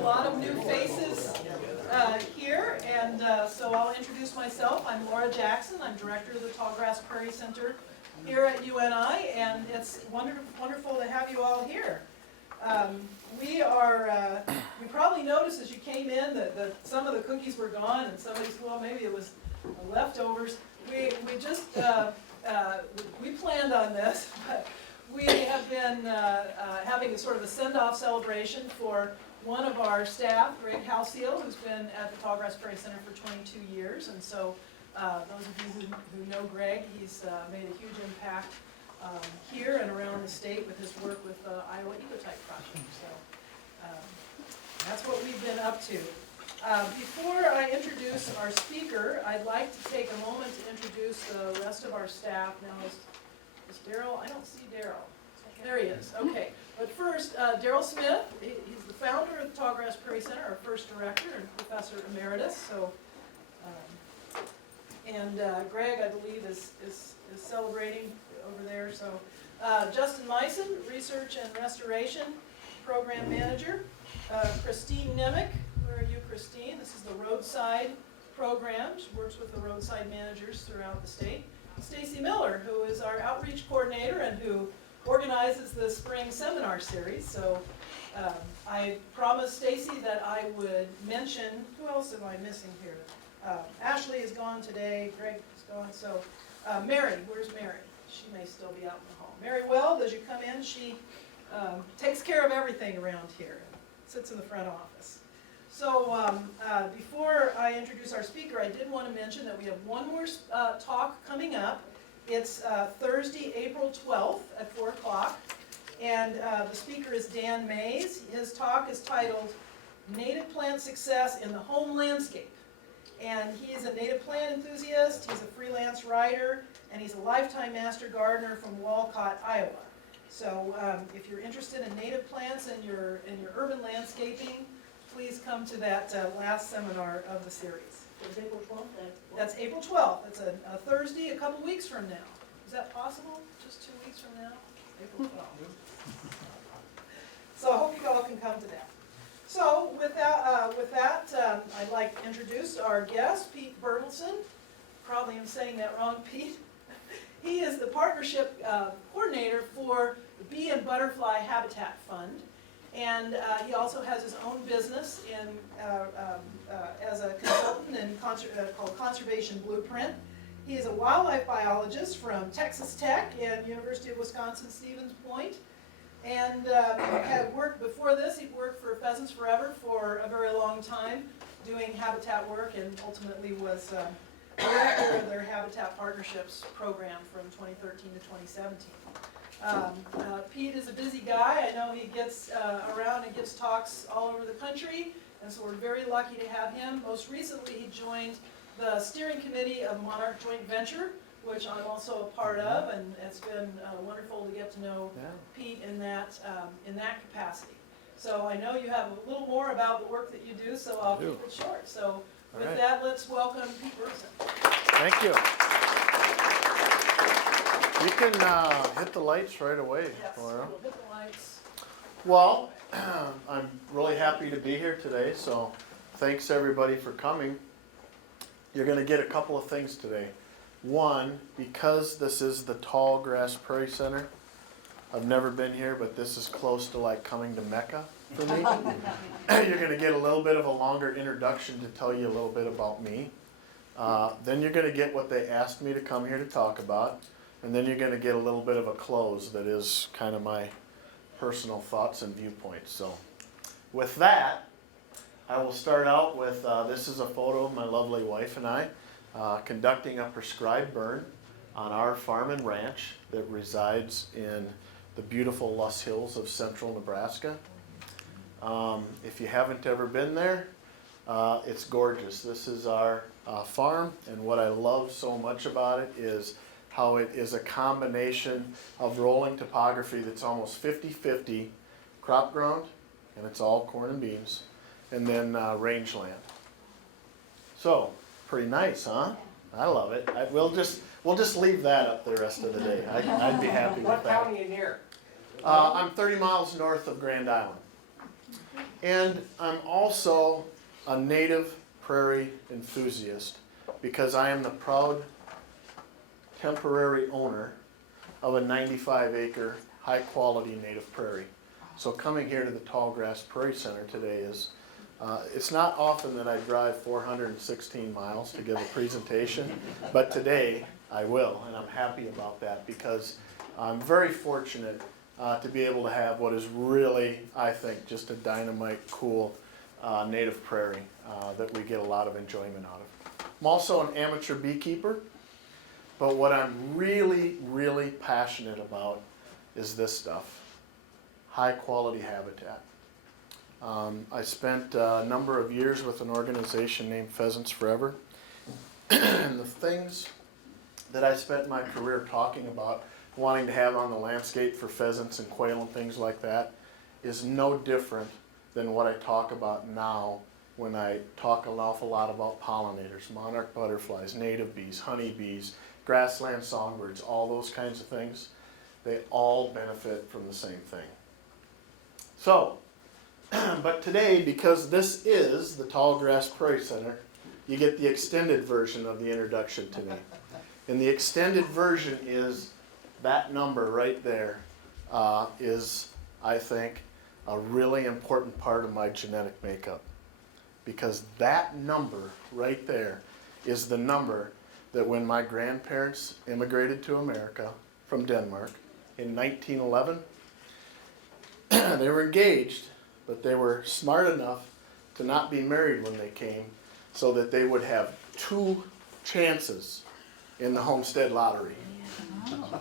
lot of new faces here, and so I'll introduce myself. I'm Laura Jackson. I'm director of the Tallgrass Prairie Center here at UNI, and it's wonderful to have you all here. You probably noticed as you came in that some of the cookies were gone, and somebody said, well, maybe it was leftovers. We planned on this, but we have been having a sort of a send-off celebration for one of our staff, Greg Halseal, who's been at the Tallgrass Prairie Center for 22 years. And so those of you who know Greg, he's made a huge impact here and around the state with his work with the Iowa Ecotype Project. So that's what we've been up to. Before I introduce our speaker, I'd like to take a moment to introduce the rest of our staff. Now, is Daryl? I don't see Daryl. There he is. Okay. But first, Daryl Smith. He's the founder of the Tallgrass Prairie Center, our first director and professor emeritus. So, Greg, I believe, is celebrating over there. So, Justin Meissen, research and restoration program manager. Christine Nemec. Where are you, Christine? This is the roadside program. She works with the roadside managers throughout the state. Stacy Miller, who is our outreach coordinator and who organizes the spring seminar series. So I promised Stacy that I would mention, who else am I missing here? Ashley is gone today, Greg is gone, so Mary, where's Mary? She may still be out in the hall. Mary Weld, as you come in, she takes care of everything around here, sits in the front office. So before I introduce our speaker, I did want to mention that we have one more talk coming up. It's Thursday, April 12th at 4 o'clock, and the speaker is Dan Mays. His talk is titled Native Plant Success in the Home Landscape. And he is a native plant enthusiast, he's a freelance writer, and he's a lifetime master gardener from Walcott, Iowa. So if you're interested in native plants in your urban landscaping, please come to that last seminar of the series. It's April 12th? That's April 12th. It's a Thursday, a couple weeks from now. Is that possible? Just 2 weeks from now? April 12th. So I hope you all can come to that. So with that, I'd like to introduce our guest, Pete Berthelsen. Probably am saying that wrong, Pete. He is the partnership coordinator for the Bee and Butterfly Habitat Fund. And he also has his own business as a consultant called Conservation Blueprint. He is a wildlife biologist from Texas Tech and University of Wisconsin-Stevens Point. And had worked before this, he worked for Pheasants Forever for a very long time, doing habitat work, and ultimately was director of their Habitat Partnerships program from 2013 to 2017. Pete is a busy guy. I know he gets around and gives talks all over the country, and so we're very lucky to have him. Most recently, he joined the steering committee of Monarch Joint Venture, which I'm also a part of, and it's been wonderful to get to know Pete in that capacity. So I know you have a little more about the work that you do, so I'll keep it short. So with that, let's welcome Pete Berthelsen. Thank you. You can hit the lights right away, Yes, Laura. we'll hit the lights. Well, I'm really happy to be here today, so thanks everybody for coming. You're going to get a couple of things today. One, because this is the Tallgrass Prairie Center, I've never been here, but this is close to like coming to Mecca for me. You're going to get a little bit of a longer introduction to tell you a little bit about me. Then you're going to get what they asked me to come here to talk about. And then you're going to get a little bit of a close that is kind of my personal thoughts and viewpoints. So with that, I will start out with, this is a photo of my lovely wife and I conducting a prescribed burn on our farm and ranch that resides in the beautiful Loess Hills of central Nebraska. If you haven't ever been there, it's gorgeous. This is our farm, and what I love so much about it is how it is a combination of rolling topography that's almost 50-50 crop ground, and it's all corn and beans, and then rangeland. So, pretty nice, huh? I love it. We'll just leave that up the rest of the day. I'd be happy with that. What county in here? I'm 30 miles north of Grand Island. And I'm also a native prairie enthusiast because I am the proud temporary owner of a 95-acre high-quality native prairie. So coming here to the Tallgrass Prairie Center today is, it's not often that I drive 416 miles to give a presentation, but today I will, and I'm happy about that because I'm very fortunate to be able to have what is really, I think, just a dynamite, cool native prairie that we get a lot of enjoyment out of. I'm also an amateur beekeeper, but what I'm really, really passionate about is this stuff, high quality habitat. I spent a number of years with an organization named Pheasants Forever, and the things that I spent my career talking about, wanting to have on the landscape for pheasants and quail and things like that, is no different than what I talk about now when I talk an awful lot about pollinators, monarch butterflies, native bees, honeybees, grassland songbirds, all those kinds of things. They all benefit from the same thing. So, but today, because this is the Tallgrass Prairie Center, you get the extended version of the introduction to me. And the extended version is that number right there is, I think, a really important part of my genetic makeup. Because that number right there is the number that when my grandparents immigrated to America from Denmark in 1911, they were engaged, but they were smart enough to not be married when they came so that they would have 2 chances in the homestead lottery.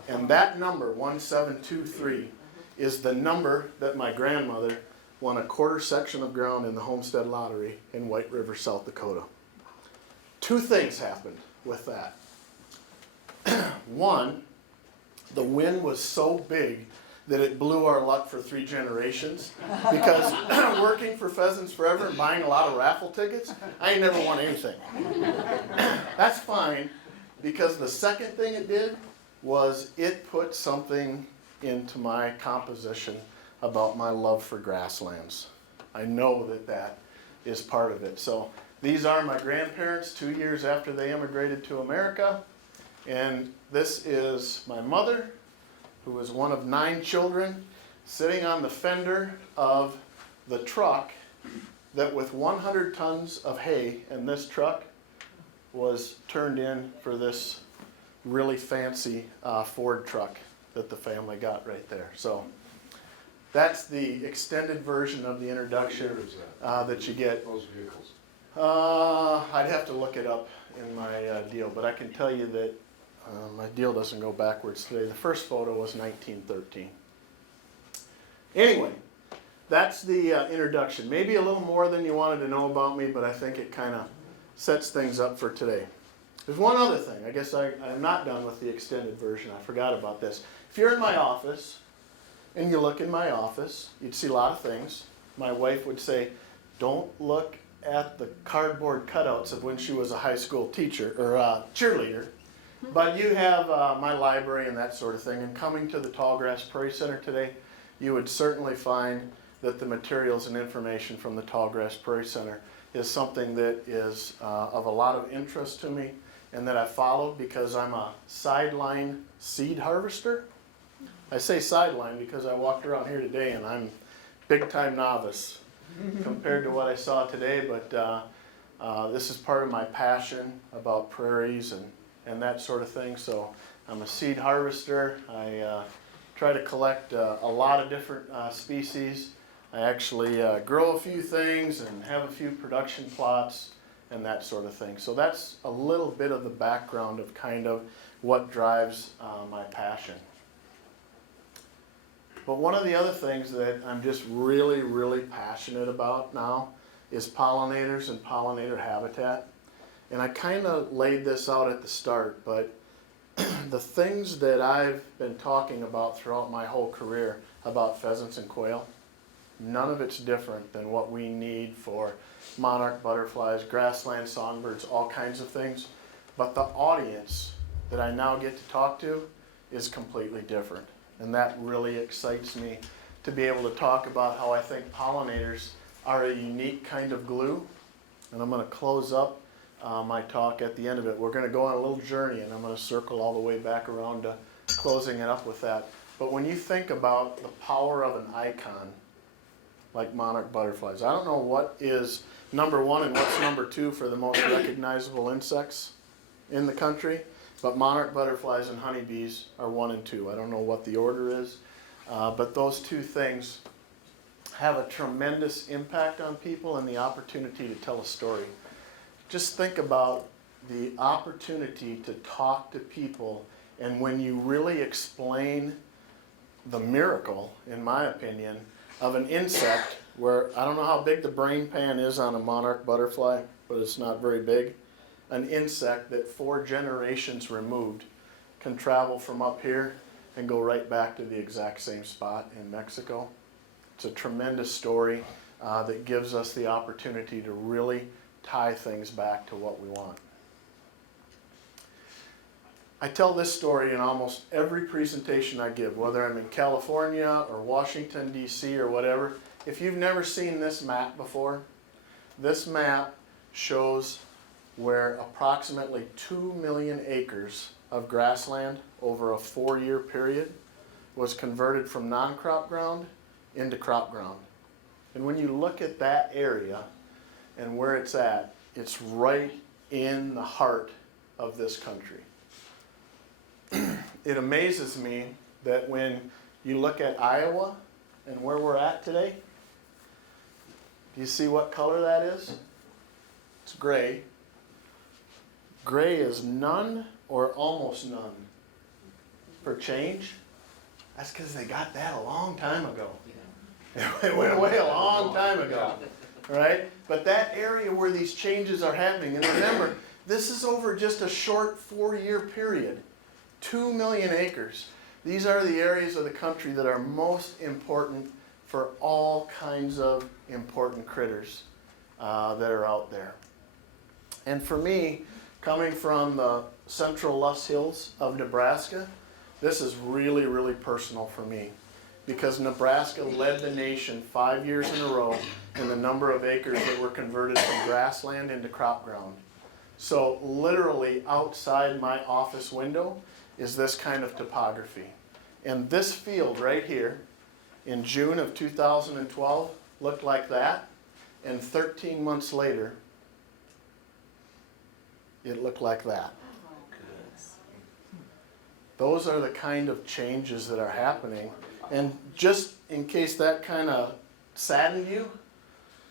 And that number, 1723, is the number that my grandmother won a quarter section of ground in the homestead lottery in White River, South Dakota. 2 things happened with that. One, the win was so big that it blew our luck for 3 generations. Because working for Pheasants Forever and buying a lot of raffle tickets, I ain't never won anything. That's fine, because the second thing it did was it put something into my composition about my love for grasslands. I know that that is part of it. So these are my grandparents 2 years after they immigrated to America. And this is my mother, who was one of 9 children, sitting on the fender of the truck that with 100 tons of hay in this truck was turned in for this really fancy Ford truck that the family got right there. So that's the extended version of the introduction that you get. Those vehicles. I'd have to look it up in my deal, but I can tell you that my deal doesn't go backwards today. The first photo was 1913. Anyway, that's the introduction. Maybe a little more than you wanted to know about me, but I think it kind of sets things up for today. There's one other thing. I guess I'm not done with the extended version. I forgot about this. If you're in my office, and you look in my office, you'd see a lot of things. My wife would say, don't look at the cardboard cutouts of when she was a high school teacher or cheerleader. But you have my library and that sort of thing. And coming to the Tallgrass Prairie Center today, you would certainly find that the materials and information from the Tallgrass Prairie Center is something that is of a lot of interest to me and that I followed because I'm a sideline seed harvester. I say sideline because I walked around here today and I'm big time novice compared to what I saw today, but this is part of my passion about prairies and that sort of thing. So I'm a seed harvester. I try to collect a lot of different species. I actually grow a few things and have a few production plots and that sort of thing. So that's a little bit of the background of kind of what drives my passion. But one of the other things that I'm just really, really passionate about now is pollinators and pollinator habitat. And I kind of laid this out at the start, but the things that I've been talking about throughout my whole career about pheasants and quail, none of it's different than what we need for monarch butterflies, grassland songbirds, all kinds of things. But the audience that I now get to talk to is completely different. And that really excites me to be able to talk about how I think pollinators are a unique kind of glue. And I'm going to close up my talk at the end of it. We're going to go on a little journey, and I'm going to circle all the way back around to closing it up with that. But when you think about the power of an icon, like monarch butterflies, I don't know what is number one and what's number two for the most recognizable insects in the country, but monarch butterflies and honeybees are 1 and 2. I don't know what the order is, but those two things have a tremendous impact on people and the opportunity to tell a story. Just think about the opportunity to talk to people, and when you really explain the miracle, in my opinion, of an insect where, I don't know how big the brain pan is on a monarch butterfly, but it's not very big. An insect that 4 generations removed can travel from up here and go right back to the exact same spot in Mexico. It's a tremendous story that gives us the opportunity to really tie things back to what we want. I tell this story in almost every presentation I give, whether I'm in California or Washington, D.C. or whatever. If you've never seen this map before, this map shows where approximately 2 million acres of grassland over a 4-year period was converted from non-crop ground into crop ground. And when you look at that area and where it's at, it's right in the heart of this country. It amazes me that when you look at Iowa and where we're at today, do you see what color that is? It's gray. Gray is none or almost none for change. That's because they got that a long time ago. It went away a long time ago, right? But that area where these changes are happening, and remember, this is over just a short 4-year period. 2 million acres. These are the areas of the country that are most important for all kinds of important critters that are out there. And for me, coming from the central Luss Hills of Nebraska, this is really, really personal for me, because Nebraska led the nation 5 years in a row in the number of acres that were converted from grassland into crop ground. So literally outside my office window is this kind of topography. And this field right here in June of 2012 looked like that, and 13 months later it looked like that. Those are the kind of changes that are happening. And just in case that kind of saddened you,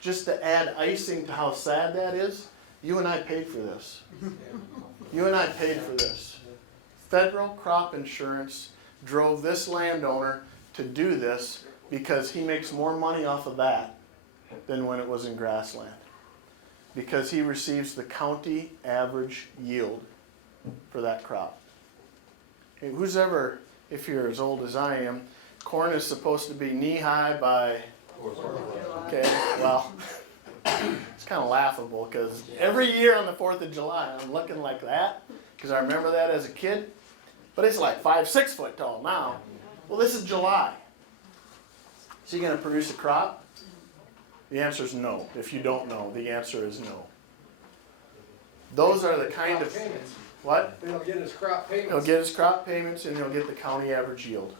just to add icing to how sad that is, you and I paid for this. You and I paid for this. Federal crop insurance drove this landowner to do this because he makes more money off of that than when it was in grassland. Because he receives the county average yield for that crop. Hey, who's ever, if you're as old as I am, corn is supposed to be knee-high by, okay, well, it's kind of laughable because every year on the 4th of July I'm looking like that because I remember that as a kid. But it's like 5-6 foot tall now. Well, this is July. Is he going to produce a crop? The answer is no. If you don't know, the answer is no. Those are the kind of... What? He'll get his crop payments. He'll get his crop payments and he'll get the county average yield.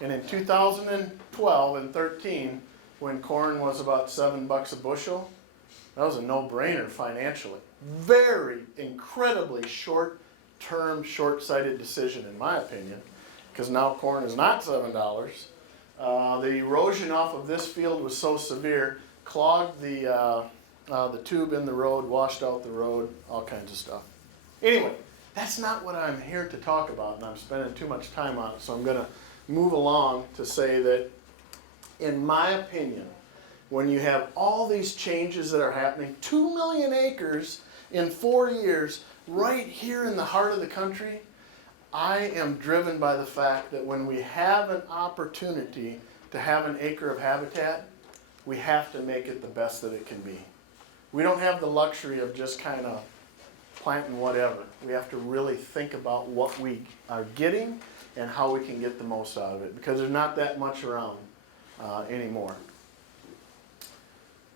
And in 2012 and 13, when corn was about $7 a bushel, that was a no-brainer financially. Very incredibly short-term, short-sighted decision, in my opinion, because now corn is not $7. The erosion off of this field was so severe, clogged the tube in the road, washed out the road, all kinds of stuff. Anyway, that's not what I'm here to talk about, and I'm spending too much time on it, so I'm going to move along to say that, in my opinion, when you have all these changes that are happening, 2 million acres in 4 years, right here in the heart of the country, I am driven by the fact that when we have an opportunity to have an acre of habitat, we have to make it the best that it can be. We don't have the luxury of just kind of planting whatever. We have to really think about what we are getting and how we can get the most out of it, because there's not that much around anymore.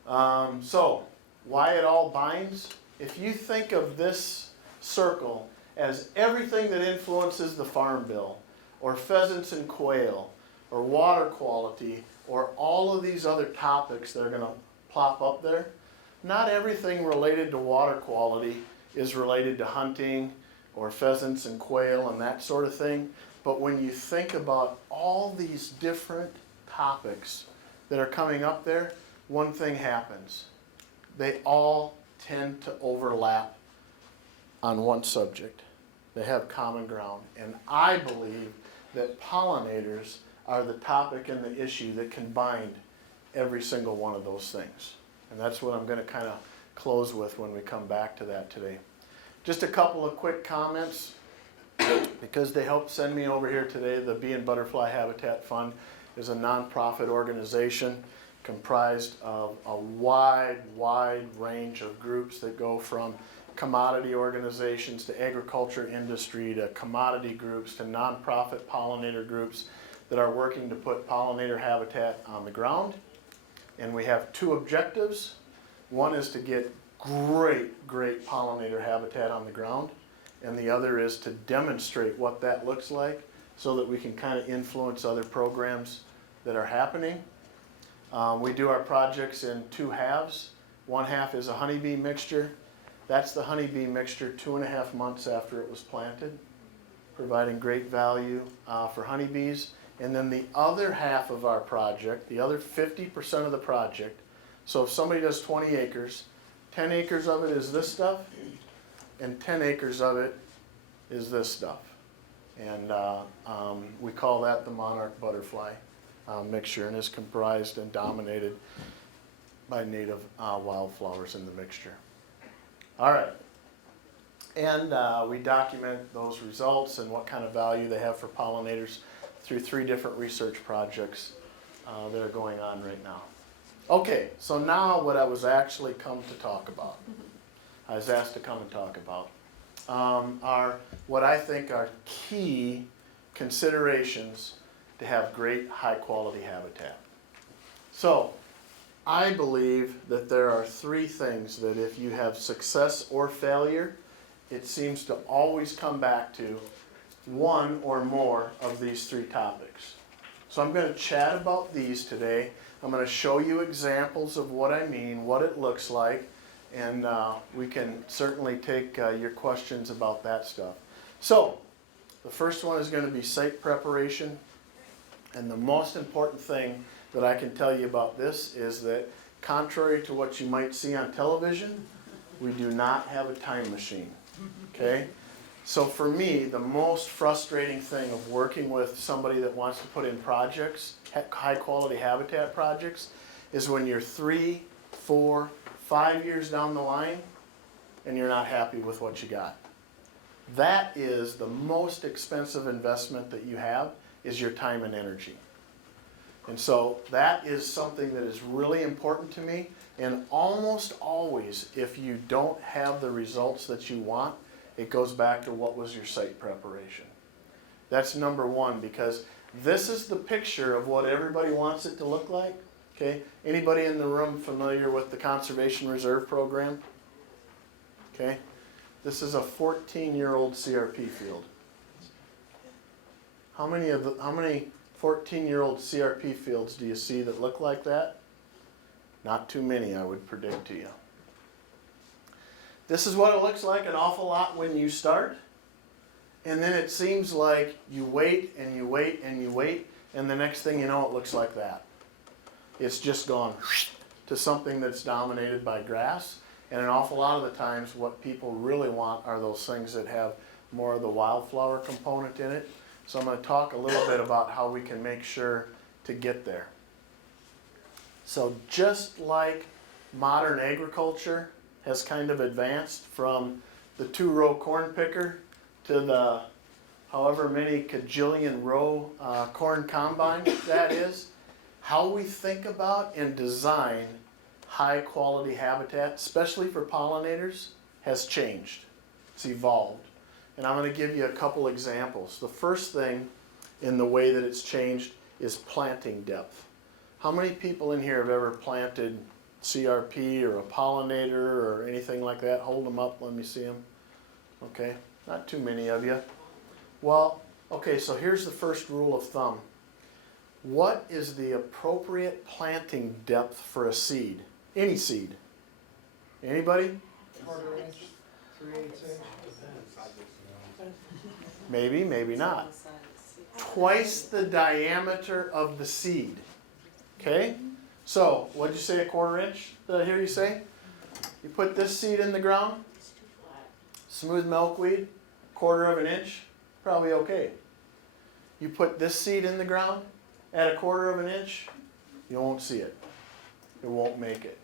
So, why it all binds? If you think of this circle as everything that influences the farm bill, or pheasants and quail, or water quality, or all of these other topics that are going to plop up there, not everything related to water quality is related to hunting or pheasants and quail and that sort of thing. But when you think about all these different topics that are coming up there, one thing happens. They all tend to overlap on one subject. They have common ground. And I believe that pollinators are the topic and the issue that can bind every single one of those things. And that's what I'm going to kind of close with when we come back to that today. Just a couple of quick comments, because they helped send me over here today. The Bee and Butterfly Habitat Fund is a nonprofit organization comprised of a wide range of groups that go from commodity organizations to agriculture industry to commodity groups to nonprofit pollinator groups that are working to put pollinator habitat on the ground. And we have two objectives. One is to get great pollinator habitat on the ground, and the other is to demonstrate what that looks like so that we can kind of influence other programs that are happening. We do our projects in two halves. One half is a honeybee mixture. That's the honeybee mixture 2.5 months after it was planted, providing great value for honeybees. And then the other half of our project, the other 50% of the project, so if somebody does 20 acres, 10 acres of it is this stuff, and 10 acres of it is this stuff. And we call that the monarch butterfly mixture, and is comprised and dominated by native wildflowers in the mixture. All right. And we document those results and what kind of value they have for pollinators through 3 different research projects that are going on right now. Okay, so now what I was actually come to talk about, I was asked to come and talk about, are what I think are key considerations to have great high quality habitat. So, I believe that there are 3 things that if you have success or failure, it seems to always come back to one or more of these 3 topics. So I'm going to chat about these today. I'm going to show you examples of what I mean, what it looks like, and we can certainly take your questions about that stuff. So, the first one is going to be site preparation, and the most important thing that I can tell you about this is that contrary to what you might see on television, we do not have a time machine, okay? So for me, the most frustrating thing of working with somebody that wants to put in projects, high quality habitat projects, is when you're 3, 4, 5 years down the line and you're not happy with what you got. That is the most expensive investment that you have, is your time and energy. And so that is something that is really important to me. And almost always, if you don't have the results that you want, it goes back to what was your site preparation. That's number one, because this is the picture of what everybody wants it to look like. Okay? Anybody in the room familiar with the Conservation Reserve Program? Okay? This is a 14-year-old CRP field. How many 14-year-old CRP fields do you see that look like that? Not too many, I would predict to you. This is what it looks like an awful lot when you start. And then it seems like you wait and you wait and you wait, and the next thing you know, it looks like that. It's just gone to something that's dominated by grass. And an awful lot of the times, what people really want are those things that have more of the wildflower component in it. So I'm going to talk a little bit about how we can make sure to get there. So just like modern agriculture has kind of advanced from the 2-row corn picker to the however many cajillion row corn combine that is, how we think about and design high quality habitat, especially for pollinators, has changed. It's evolved. And I'm going to give you a couple examples. The first thing in the way that it's changed is planting depth. How many people in here have ever planted CRP or a pollinator or anything like that? Hold them up, let me see them. Okay, not too many of you. Well, okay, so here's the first rule of thumb. What is the appropriate planting depth for a seed? Any seed? Anybody? 1/4 inch, 3/8 inch. Maybe, maybe not. Twice the diameter of the seed. Okay? So, what'd you say, 1/4 inch? Did I hear you say? You put this seed in the ground, smooth milkweed, 1/4 inch, probably okay. You put this seed in the ground at 1/4 inch, you won't see it. It won't make it.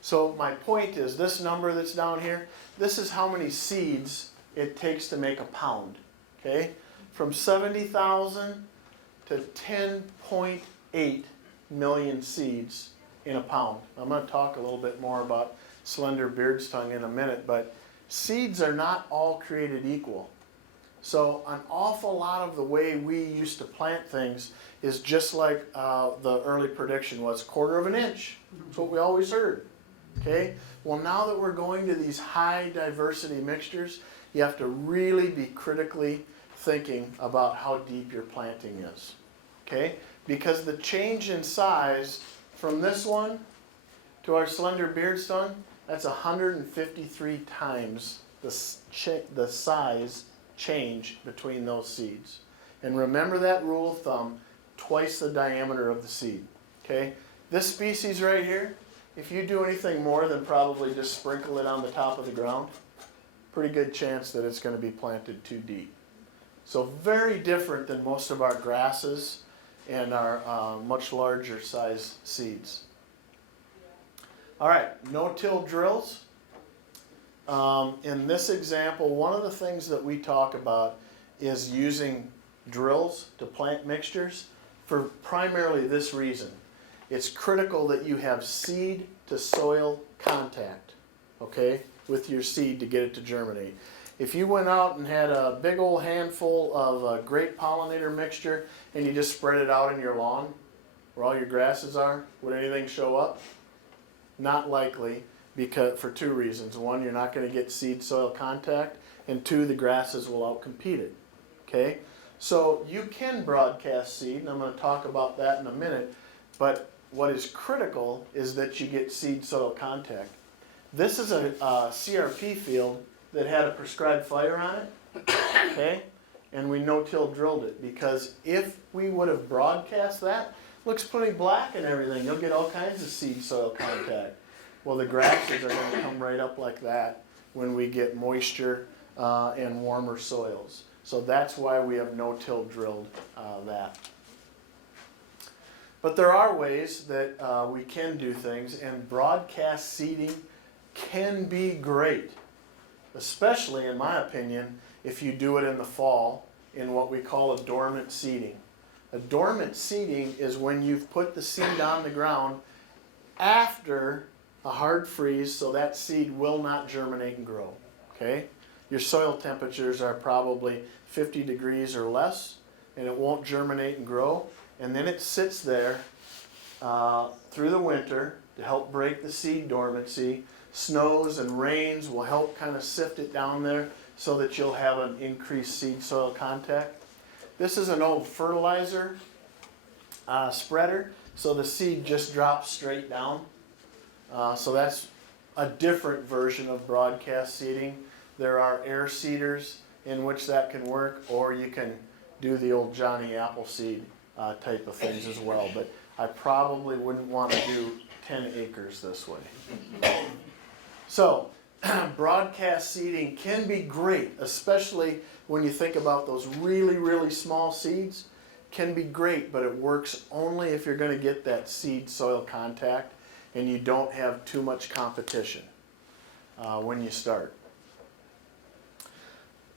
So my point is, this number that's down here, this is how many seeds it takes to make a pound. Okay? From 70,000 to 10.8 million seeds in a pound. I'm going to talk a little bit more about slender beard's tongue in a minute, but seeds are not all created equal. So an awful lot of the way we used to plant things is just like the early prediction was, 1/4 inch. That's what we always heard. Okay? Well, now that we're going to these high diversity mixtures, you have to really be critically thinking about how deep your planting is. Okay? Because the change in size from this one to our slender beard's tongue, that's 153 times the size change between those seeds. And remember that rule of thumb, twice the diameter of the seed. Okay? This species right here, if you do anything more than probably just sprinkle it on the top of the ground, pretty good chance that it's going to be planted too deep. So very different than most of our grasses and our much larger size seeds. All right, no-till drills. In this example, one of the things that we talk about is using drills to plant mixtures for primarily this reason. It's critical that you have seed to soil contact, okay, with your seed to get it to germinate. If you went out and had a big old handful of grape pollinator mixture and you just spread it out in your lawn where all your grasses are, would anything show up? Not likely, because for two reasons. One, you're not going to get seed soil contact, and two, the grasses will outcompete it. Okay? So you can broadcast seed, and I'm going to talk about that in a minute, but what is critical is that you get seed soil contact. This is a CRP field that had a prescribed fire on it, okay? And we no-till drilled it, because if we would have broadcast that, looks pretty black and everything, you'll get all kinds of seed soil contact. Well, the grasses are going to come right up like that when we get moisture and warmer soils. So that's why we have no-till drilled that. But there are ways that we can do things, and broadcast seeding can be great, especially in my opinion if you do it in the fall in what we call a dormant seeding. A dormant seeding is when you've put the seed on the ground after a hard freeze, so that seed will not germinate and grow. Okay? Your soil temperatures are probably 50 degrees or less, and it won't germinate and grow. And then it sits there through the winter to help break the seed dormancy. Snows and rains will help kind of sift it down there so that you'll have an increased seed soil contact. This is an old fertilizer spreader, so the seed just drops straight down. So that's a different version of broadcast seeding. There are air seeders in which that can work, or you can do the old Johnny Appleseed type of things as well. But I probably wouldn't want to do 10 acres this way. So broadcast seeding can be great, especially when you think about those really, really small seeds. Can be great, but it works only if you're going to get that seed soil contact and you don't have too much competition when you start.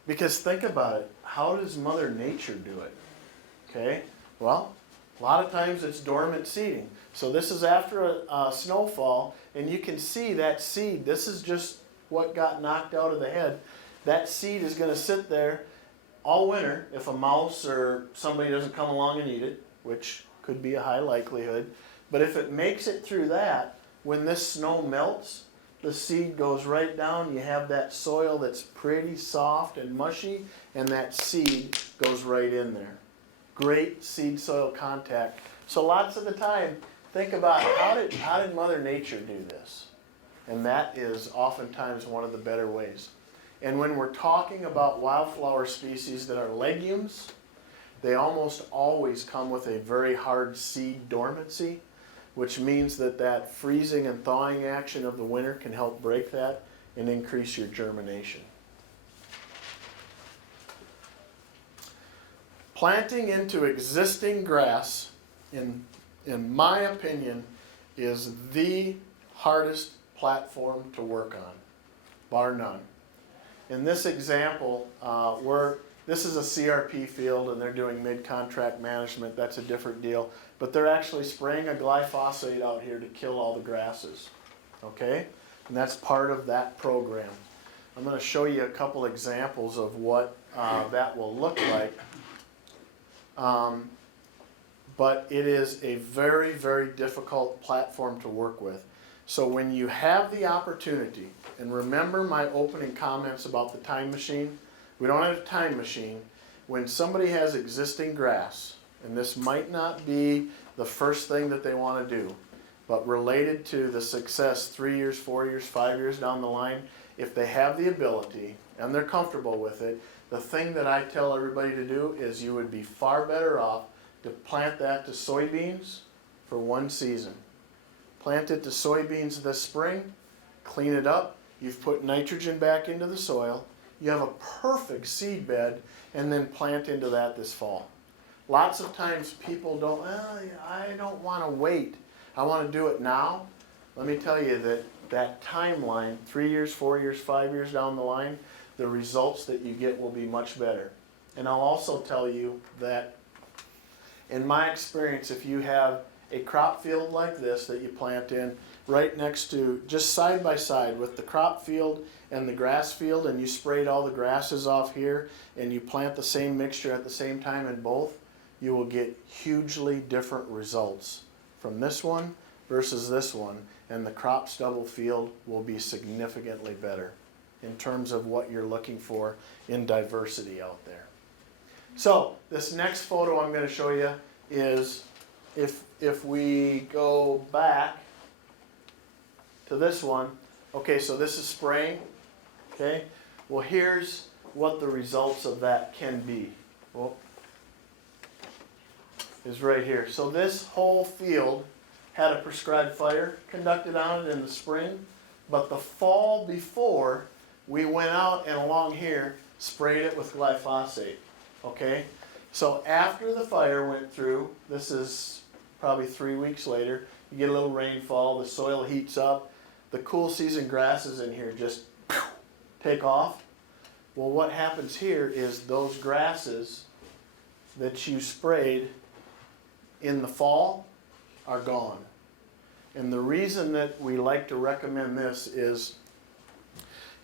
Because think about it, how does Mother Nature do it? Okay, well, a lot of times it's dormant seeding. So this is after a snowfall, and you can see that seed. This is just what got knocked out of the head. That seed is going to sit there all winter if a mouse or somebody doesn't come along and eat it, which could be a high likelihood. But if it makes it through that, when this snow melts, the seed goes right down. You have that soil that's pretty soft and mushy, and that seed goes right in there. Great seed-soil contact. So lots of the time, think about how did Mother Nature do this? And that is oftentimes one of the better ways. And when we're talking about wildflower species that are legumes, they almost always come with a very hard seed dormancy, which means that freezing and thawing action of the winter can help break that and increase your germination. Planting into existing grass, in my opinion, is the hardest platform to work on, bar none. In this example, this is a CRP field and they're doing mid-contract management. That's a different deal. But they're actually spraying a glyphosate out here to kill all the grasses. Okay? And that's part of that program. I'm going to show you a couple examples of what that will look like. But it is a very, very difficult platform to work with. So when you have the opportunity, and remember my opening comments about the time machine, we don't have a time machine. When somebody has existing grass, and this might not be the first thing that they want to do, but related to the success 3 years, 4 years, 5 years down the line, if they have the ability and they're comfortable with it, the thing that I tell everybody to do is you would be far better off to plant that to soybeans for one season. Plant it to soybeans this spring, clean it up, you've put nitrogen back into the soil, you have a perfect seed bed, and then plant into that this fall. Lots of times people don't, I don't want to wait. I want to do it now. Let me tell you that timeline, 3 years, 4 years, 5 years down the line, the results that you get will be much better. And I'll also tell you that in my experience, if you have a crop field like this that you plant in right next to, just side by side with the crop field and the grass field, and you sprayed all the grasses off here and you plant the same mixture at the same time in both, you will get hugely different results from this one versus this one, and the crop stubble field will be significantly better in terms of what you're looking for in diversity out there. So this next photo I'm going to show you is if we go back to this one. Okay, so this is spraying. Okay, well here's what the results of that can be. Well, is right here. So this whole field had a prescribed fire conducted on it in the spring, but the fall before we went out and along here sprayed it with glyphosate. Okay, so after the fire went through, this is probably 3 weeks later, you get a little rainfall, the soil heats up, the cool season grasses in here just take off. Well, what happens here is those grasses that you sprayed in the fall are gone. And the reason that we like to recommend this is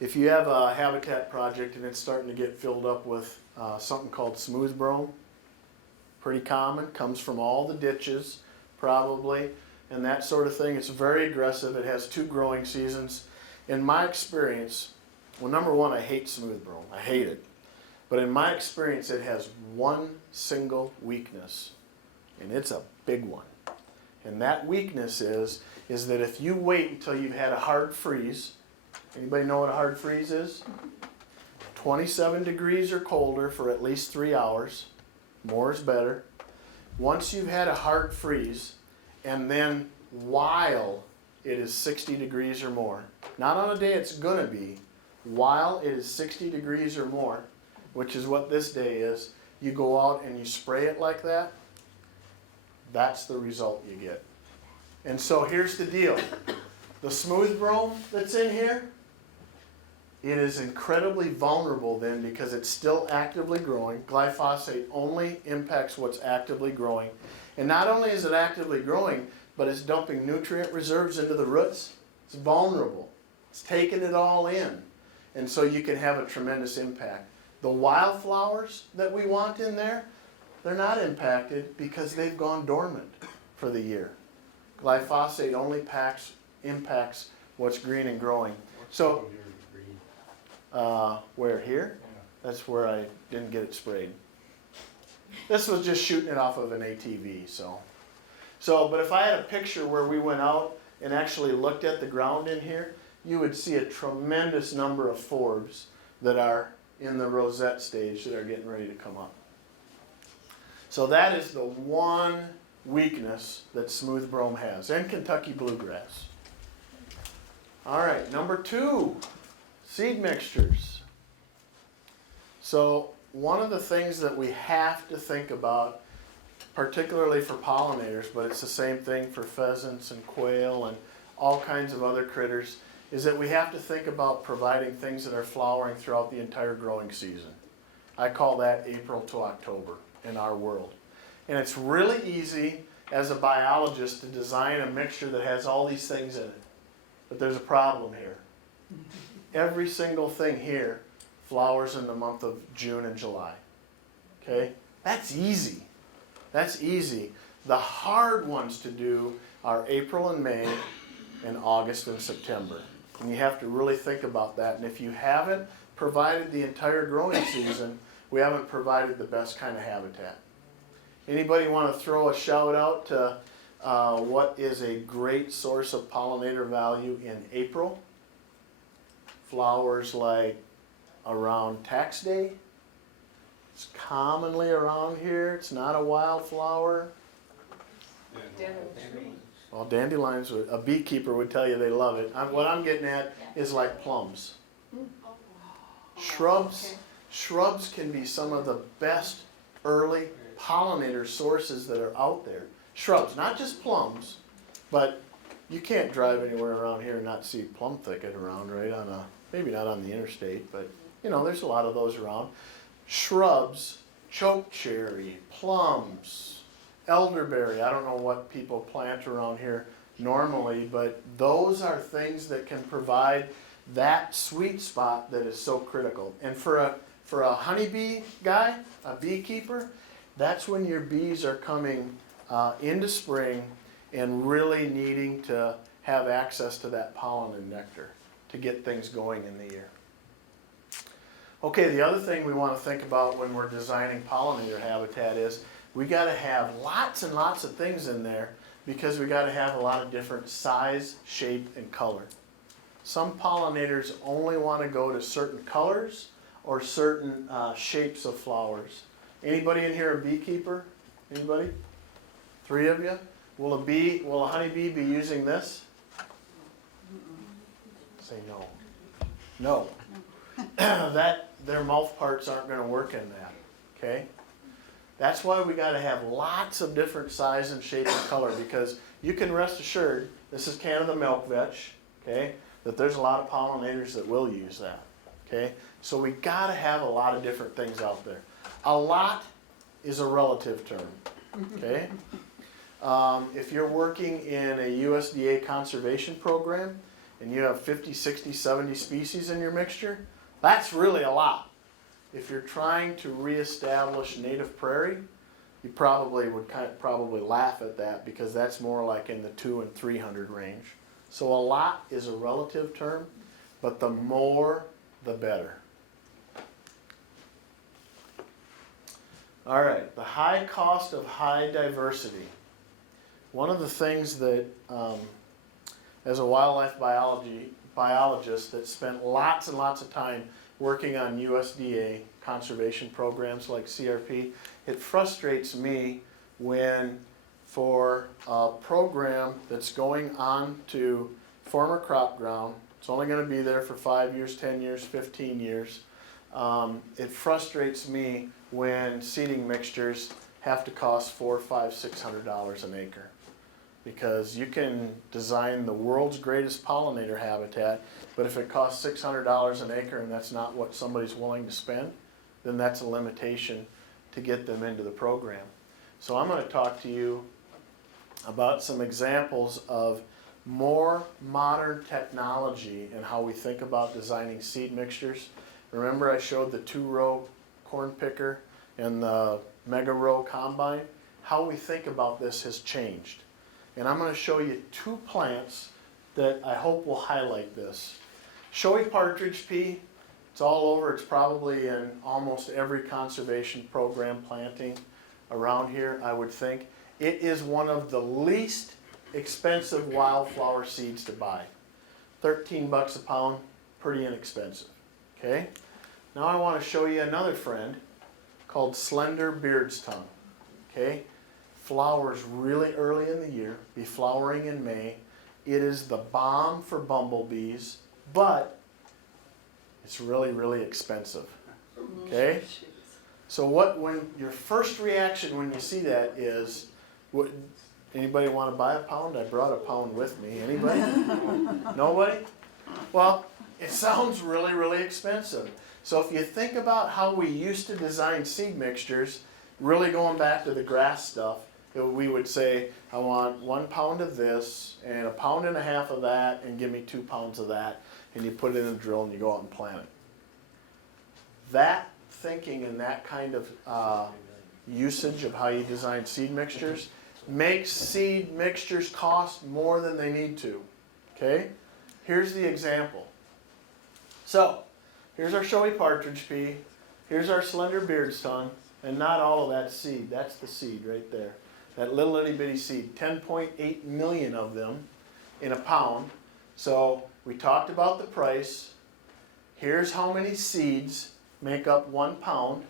if you have a habitat project and it's starting to get filled up with something called smooth brome, pretty common, comes from all the ditches probably, and that sort of thing. It's very aggressive. It has 2 growing seasons. In my experience, well, number one, I hate smooth brome. I hate it. But in my experience, it has one single weakness, and it's a big one. And that weakness is that if you wait until you've had a hard freeze, anybody know what a hard freeze is? 27 degrees or colder for at least 3 hours. More is better. Once you've had a hard freeze, and then while it is 60 degrees or more, not on a day it's going to be, while it is 60 degrees or more, which is what this day is, you go out and you spray it like that, that's the result you get. And so here's the deal. The smooth brome that's in here, it is incredibly vulnerable then because it's still actively growing. Glyphosate only impacts what's actively growing. And not only is it actively growing, but it's dumping nutrient reserves into the roots. It's vulnerable. It's taking it all in. And so you can have a tremendous impact. The wildflowers that we want in there, they're not impacted because they've gone dormant for the year. Glyphosate only impacts what's green and growing. So, where here? That's where I didn't get it sprayed. This was just shooting it off of an ATV, so. But if I had a picture where we went out and actually looked at the ground in here, you would see a tremendous number of forbs that are in the rosette stage that are getting ready to come up. So that is the one weakness that smooth brome has, and Kentucky bluegrass. All right, number 2, seed mixtures. So one of the things that we have to think about, particularly for pollinators, but it's the same thing for pheasants and quail and all kinds of other critters, is that we have to think about providing things that are flowering throughout the entire growing season. I call that April to October in our world. And it's really easy as a biologist to design a mixture that has all these things in it. But there's a problem here. Every single thing here flowers in the month of June and July. Okay? That's easy. That's easy. The hard ones to do are April and May and August and September. And you have to really think about that. And if you haven't provided the entire growing season, we haven't provided the best kind of habitat. Anybody want to throw a shout out to what is a great source of pollinator value in April? Flowers like around tax day. It's commonly around here. It's not a wildflower. Well, dandelions, a beekeeper would tell you they love it. What I'm getting at is like plums. Shrubs can be some of the best early pollinator sources that are out there. Shrubs, not just plums, but you can't drive anywhere around here and not see plum thicket around, right? Maybe not on the interstate, but you know, there's a lot of those around. Shrubs, chokecherry, plums, elderberry. I don't know what people plant around here normally, but those are things that can provide that sweet spot that is so critical. And for a honeybee guy, a beekeeper, that's when your bees are coming into spring and really needing to have access to that pollen and nectar to get things going in the year. Okay, the other thing we want to think about when we're designing pollinator habitat is we got to have lots and lots of things in there because we got to have a lot of different size, shape, and color. Some pollinators only want to go to certain colors or certain shapes of flowers. Anybody in here a beekeeper? Anybody? 3 of you? Will a honeybee be using this? Say no. No. Their mouth parts aren't going to work in that. Okay? That's why we got to have lots of different size and shape and color, because you can rest assured, this is Canada milk vetch, okay, that there's a lot of pollinators that will use that. Okay? So we got to have a lot of different things out there. A lot is a relative term. Okay? If you're working in a USDA conservation program and you have 50, 60, 70 species in your mixture, that's really a lot. If you're trying to reestablish native prairie, you probably would probably laugh at that, because that's more like in the 200 and 300 range. So a lot is a relative term, but the more, the better. All right, the high cost of high diversity. One of the things that, as a wildlife biologist that spent lots and lots of time working on USDA conservation programs like CRP, it frustrates me when for a program that's going on to former crop ground, it's only going to be there for 5 years, 10 years, 15 years, it frustrates me when seeding mixtures have to cost $400, $500, $600 an acre. Because you can design the world's greatest pollinator habitat, but if it costs $600 an acre and that's not what somebody's willing to spend, then that's a limitation to get them into the program. So I'm going to talk to you about some examples of more modern technology and how we think about designing seed mixtures. Remember I showed the 2-row corn picker and the mega row combine? How we think about this has changed. And I'm going to show you 2 plants that I hope will highlight this. Showy partridge pea, it's all over, it's probably in almost every conservation program planting around here, I would think. It is one of the least expensive wildflower seeds to buy. 13 bucks a pound, pretty inexpensive, okay? Now I want to show you another friend called slender beard's tongue, okay? Flowers really early in the year, be flowering in May. It is the bomb for bumblebees, but it's really, really expensive, okay? So when your first reaction when you see that is, what, anybody want to buy a pound? I brought a pound with me. Anybody? Nobody? Well, it sounds really, really expensive. So if you think about how we used to design seed mixtures, really going back to the grass stuff, we would say, I want 1 pound of this and 1.5 pounds of that and give me 2 pounds of that, and you put it in a drill and you go out and plant it. That thinking and that kind of usage of how you design seed mixtures makes seed mixtures cost more than they need to, okay? Here's the example. So, here's our showy partridge pea, here's our slender beard's tongue, and not all of that seed, that's the seed right there. That little itty bitty seed, 10.8 million of them in a pound. So we talked about the price. Here's how many seeds make up 1 pound.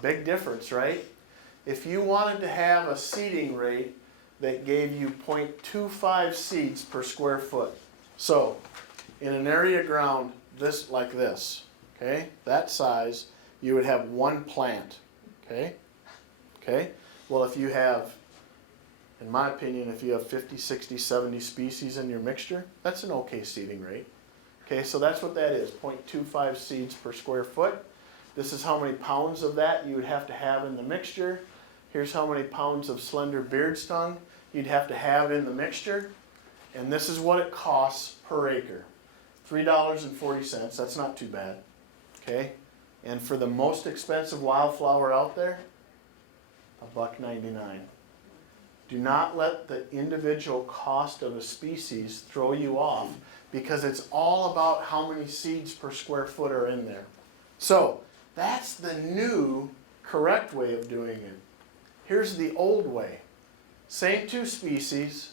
Big difference, right? If you wanted to have a seeding rate that gave you 0.25 seeds per square foot. So in an area ground this like this, okay, that size, you would have 1 plant, okay? Okay? Well, if you have, in my opinion, if you have 50, 60, 70 species in your mixture, that's an okay seeding rate. Okay, so that's what that is, 0.25 seeds per square foot. This is how many pounds of that you would have to have in the mixture. Here's how many pounds of slender beard's tongue you'd have to have in the mixture. And this is what it costs per acre. $3.40, that's not too bad. Okay, and for the most expensive wildflower out there, $1.99. Do not let the individual cost of a species throw you off, because it's all about how many seeds per square foot are in there. So that's the new correct way of doing it. Here's the old way. Same 2 species,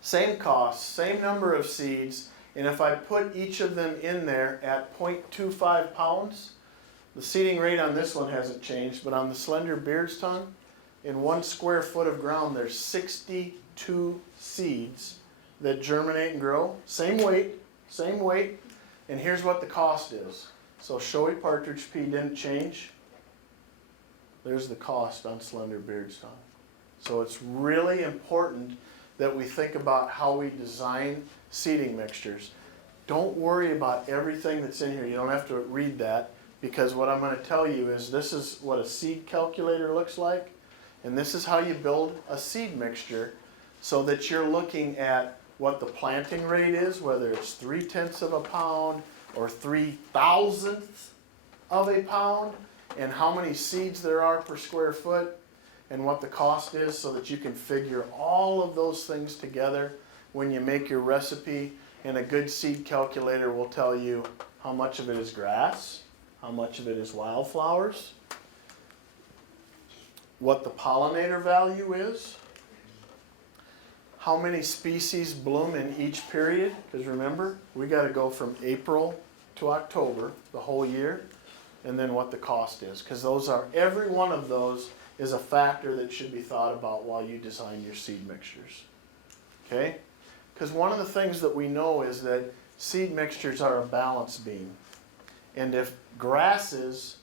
same cost, same number of seeds, and if I put each of them in there at 0.25 pounds, the seeding rate on this one hasn't changed, but on the slender beard's tongue, in 1 square foot of ground, there's 62 seeds that germinate and grow. Same weight, and here's what the cost is. So showy partridge pea didn't change. There's the cost on slender beard's tongue. So it's really important that we think about how we design seeding mixtures. Don't worry about everything that's in here. You don't have to read that, because what I'm going to tell you is this is what a seed calculator looks like, and this is how you build a seed mixture so that you're looking at what the planting rate is, whether it's 0.3 of a pound or 0.003 of a pound, and how many seeds there are per square foot, and what the cost is, so that you can figure all of those things together when you make your recipe. And a good seed calculator will tell you how much of it is grass, how much of it is wildflowers, what the pollinator value is, how many species bloom in each period, because remember, we got to go from April to October, the whole year, and then what the cost is, because those are, every one of those is a factor that should be thought about while you design your seed mixtures. Okay? Because one of the things that we know is that seed mixtures are a balance beam. And if grasses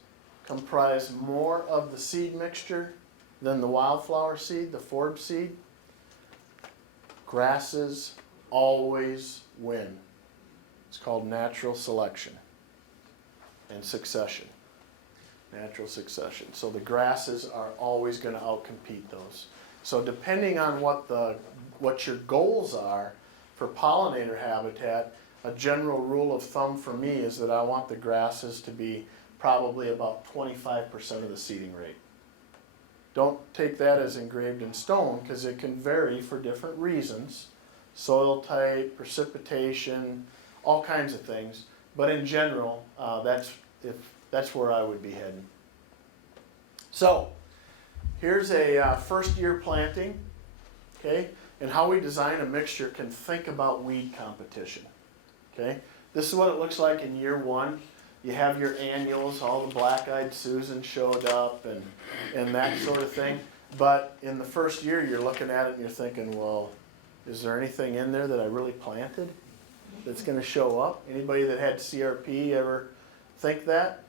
comprise more of the seed mixture than the wildflower seed, the forb seed, grasses always win. It's called natural selection and succession. Natural succession. So the grasses are always going to outcompete those. So depending on what your goals are for pollinator habitat, a general rule of thumb for me is that I want the grasses to be probably about 25% of the seeding rate. Don't take that as engraved in stone, because it can vary for different reasons. soil type, precipitation, all kinds of things. But in general, that's where I would be heading. So, here's a first year planting, okay? And how we design a mixture can think about weed competition, okay? This is what it looks like in year one. You have your annuals, all the black-eyed Susan showed up and that sort of thing. But in the first year, you're looking at it and you're thinking, well, is there anything in there that I really planted that's going to show up? Anybody that had CRP ever think that?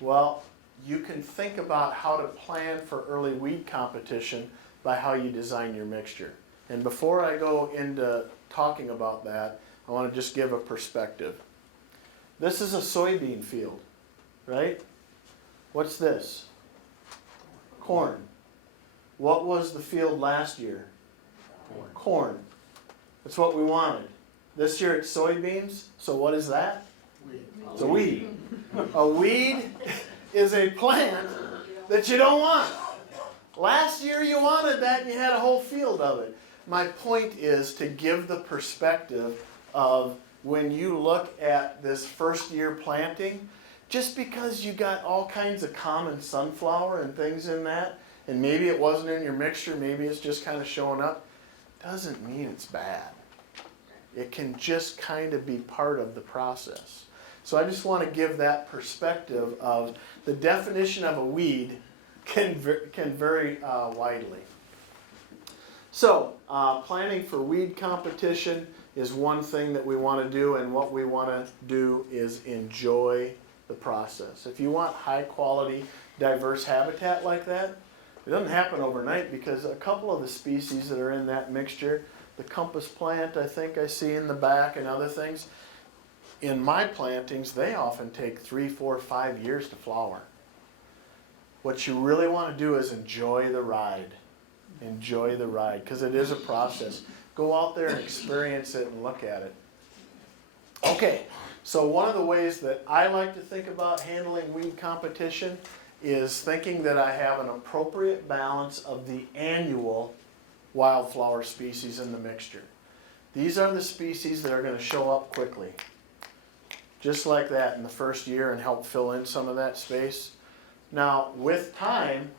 Well, you can think about how to plan for early weed competition by how you design your mixture. And before I go into talking about that, I want to just give a perspective. This is a soybean field, right? What's this? Corn. What was the field last year? Corn. That's what we wanted. This year it's soybeans, so what is that? It's a weed. A weed is a plant that you don't want. Last year you wanted that and you had a whole field of it. My point is to give the perspective of when you look at this first year planting, just because you got all kinds of common sunflower and things in that, and maybe it wasn't in your mixture, maybe it's just kind of showing up, doesn't mean it's bad. It can just kind of be part of the process. So I just want to give that perspective of the definition of a weed can vary widely. So planning for weed competition is one thing that we want to do, and what we want to do is enjoy the process. If you want high quality, diverse habitat like that, it doesn't happen overnight, because a couple of the species that are in that mixture, the compass plant I think I see in the back and other things, in my plantings they often take 3, 4, 5 years to flower. What you really want to do is enjoy the ride. Enjoy the ride, because it is a process. Go out there and experience it and look at it. Okay, so one of the ways that I like to think about handling weed competition is thinking that I have an appropriate balance of the annual wildflower species in the mixture. These are the species that are going to show up quickly, just like that in the first year, and help fill in some of that space. Now, with time,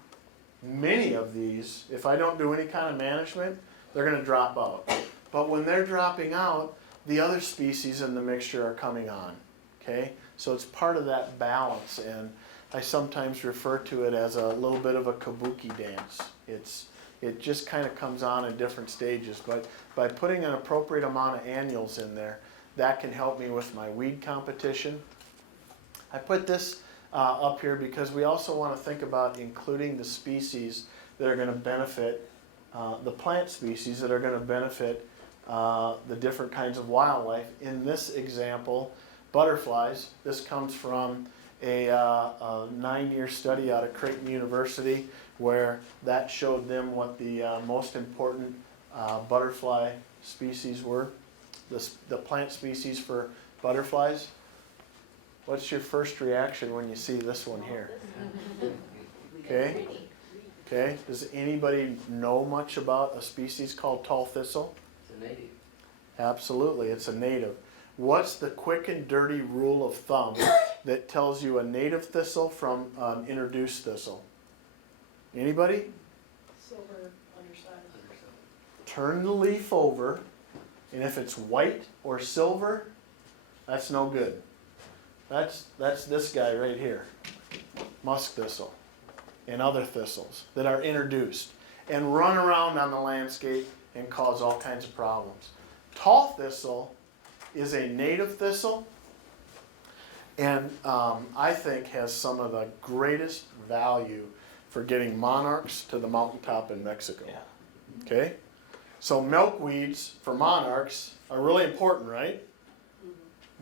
many of these, if I don't do any kind of management, they're going to drop out. But when they're dropping out, the other species in the mixture are coming on. Okay? So it's part of that balance, and I sometimes refer to it as a little bit of a kabuki dance. It just kind of comes on in different stages, but by putting an appropriate amount of annuals in there, that can help me with my weed competition. I put this up here because we also want to think about including the species that are going to benefit, the plant species that are going to benefit the different kinds of wildlife. In this example, butterflies. This comes from a 9-year study out of Creighton University, where that showed them what the most important butterfly species were, the plant species for butterflies. What's your first reaction when you see this one here? Okay. Okay. Does anybody know much about a species called tall thistle? It's a native. Absolutely, it's a native. What's the quick and dirty rule of thumb that tells you a native thistle from an introduced thistle? Anybody? Silver underside. Turn the leaf over, and if it's white or silver, that's no good. That's this guy right here, musk thistle, and other thistles that are introduced and run around on the landscape and cause all kinds of problems. Tall thistle is a native thistle, and I think has some of the greatest value for getting monarchs to the mountaintop in Mexico. Yeah. Okay? So milkweeds for monarchs are really important, right?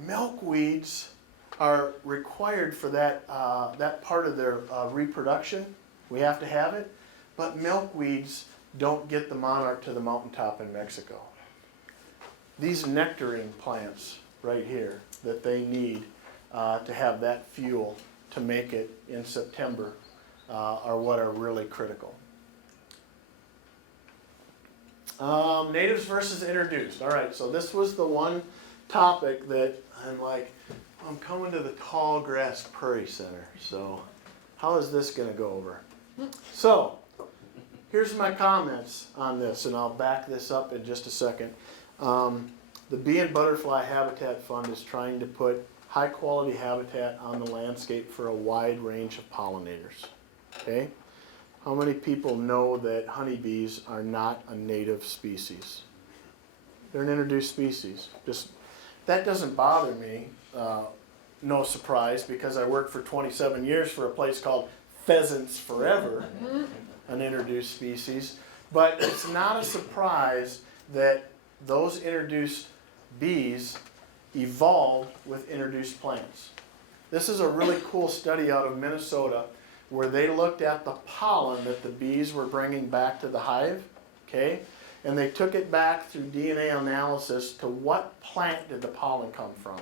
Milkweeds are required for that part of their reproduction. We have to have it. But milkweeds don't get the monarch to the mountaintop in Mexico. These nectaring plants right here that they need to have that fuel to make it in September are what are really critical. Natives versus introduced. All right, so this was the one topic that I'm like, I'm coming to the Tallgrass Prairie Center, so how is this going to go over? So, here's my comments on this, and I'll back this up in just a second. The Bee and Butterfly Habitat Fund is trying to put high quality habitat on the landscape for a wide range of pollinators. Okay? How many people know that honeybees are not a native species? They're an introduced species. That doesn't bother me. No surprise, because I worked for 27 years for a place called Pheasants Forever, an introduced species. But it's not a surprise that those introduced bees evolved with introduced plants. This is a really cool study out of Minnesota where they looked at the pollen that the bees were bringing back to the hive, okay? And they took it back through DNA analysis to what plant did the pollen come from,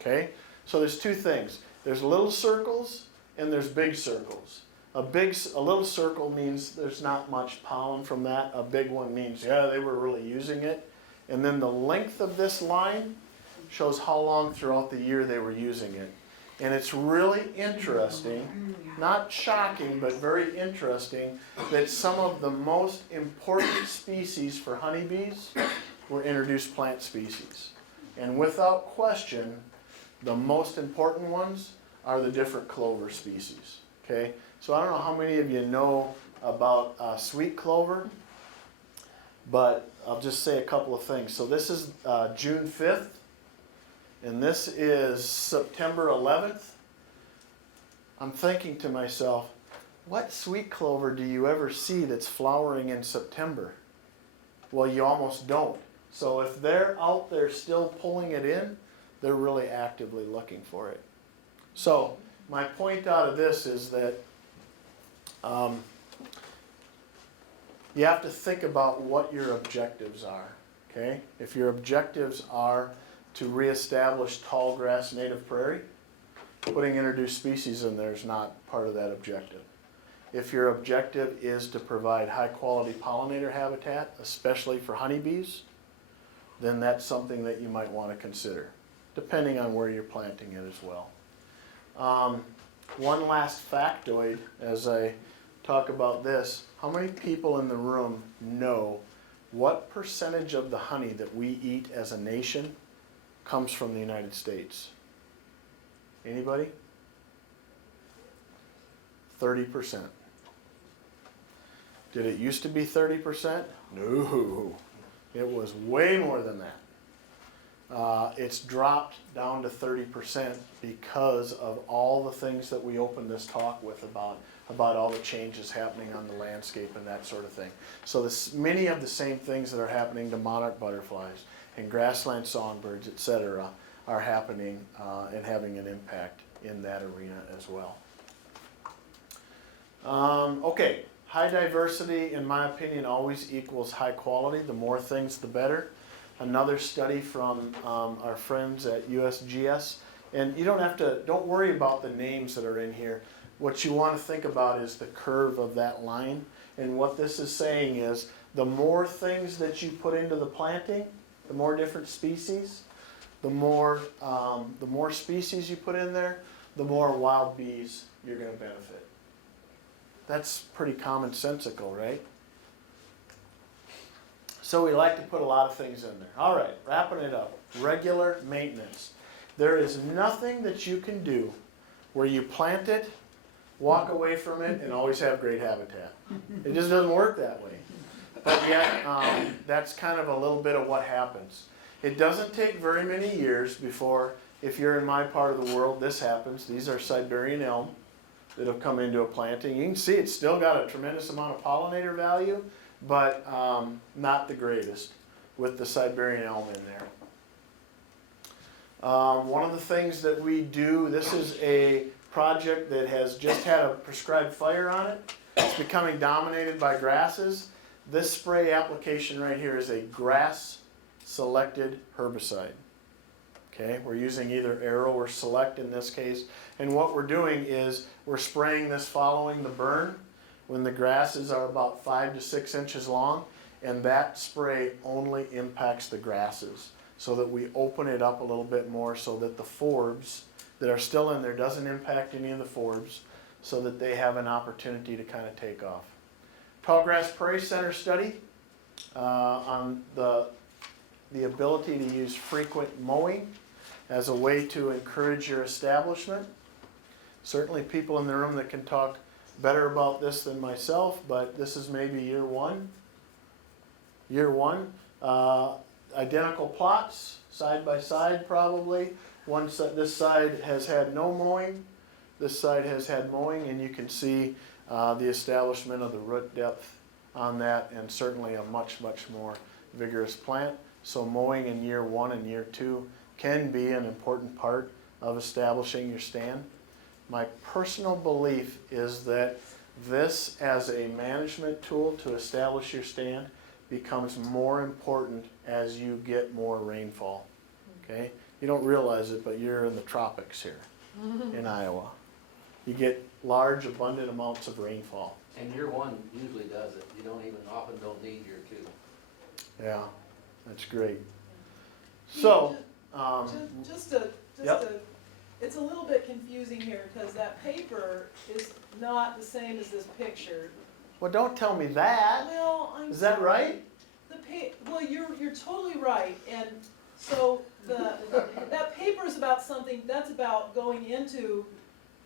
okay? So there's two things. There's little circles and there's big circles. A little circle means there's not much pollen from that. A big one means, yeah, they were really using it. And then the length of this line shows how long throughout the year they were using it. And it's really interesting, not shocking, but very interesting, that some of the most important species for honeybees were introduced plant species. And without question, the most important ones are the different clover species. Okay? So I don't know how many of you know about sweet clover, but I'll just say a couple of things. So this is June 5th. And this is September 11th. I'm thinking to myself, what sweet clover do you ever see that's flowering in September? Well, you almost don't. So if they're out there still pulling it in, they're really actively looking for it. So my point out of this is that you have to think about what your objectives are. Okay? If your objectives are to reestablish tallgrass native prairie, putting introduced species in there is not part of that objective. If your objective is to provide high quality pollinator habitat, especially for honeybees, then that's something that you might want to consider, depending on where you're planting it as well. One last factoid as I talk about this. How many people in the room know what percentage of the honey that we eat as a nation comes from the United States? Anybody? 30%. Did it used to be 30%? No. It was way more than that. It's dropped down to 30% because of all the things that we opened this talk with about all the changes happening on the landscape and that sort of thing. So many of the same things that are happening to monarch butterflies and grassland songbirds, etc., are happening and having an impact in that arena as well. Okay, high diversity, in my opinion, always equals high quality. The more things, the better. Another study from our friends at USGS, and you don't worry about the names that are in here. What you want to think about is the curve of that line, and what this is saying is the more things that you put into the planting, the more different species, the more species you put in there, the more wild bees you're going to benefit. That's pretty commonsensical, right? So we like to put a lot of things in there. All right, wrapping it up. Regular maintenance. There is nothing that you can do where you plant it, walk away from it, and always have great habitat. It just doesn't work that way. But yet, that's kind of a little bit of what happens. It doesn't take very many years before, if you're in my part of the world, this happens. These are Siberian elm that have come into a planting. You can see it's still got a tremendous amount of pollinator value, but not the greatest with the Siberian elm in there. One of the things that we do, this is a project that has just had a prescribed fire on it. It's becoming dominated by grasses. This spray application right here is a grass selected herbicide. Okay, we're using either Arrow or Select in this case, and what we're doing is we're spraying this following the burn when the grasses are about 5 to 6 inches long, and that spray only impacts the grasses, so that we open it up a little bit more so that the forbs that are still in there doesn't impact any of the forbs, so that they have an opportunity to kind of take off. Tallgrass Prairie Center study on the ability to use frequent mowing as a way to encourage your establishment. Certainly people in the room that can talk better about this than myself, but this is maybe year one. Year one, identical plots, side by side probably. This side has had no mowing, this side has had mowing, and you can see the establishment of the root depth on that, and certainly a much, much more vigorous plant. So mowing in year one and year two can be an important part of establishing your stand. My personal belief is that this as a management tool to establish your stand becomes more important as you get more rainfall. Okay? You don't realize it, but you're in the tropics here in Iowa. You get large, abundant amounts of rainfall. And year one usually does it. You often don't need year two. Yeah, that's great. So, it's a little bit confusing here because that paper is not the same as this picture. well, don't tell me that. Well, I'm Is that sorry. right? Well, you're totally right, and so that paper is about something that's about going into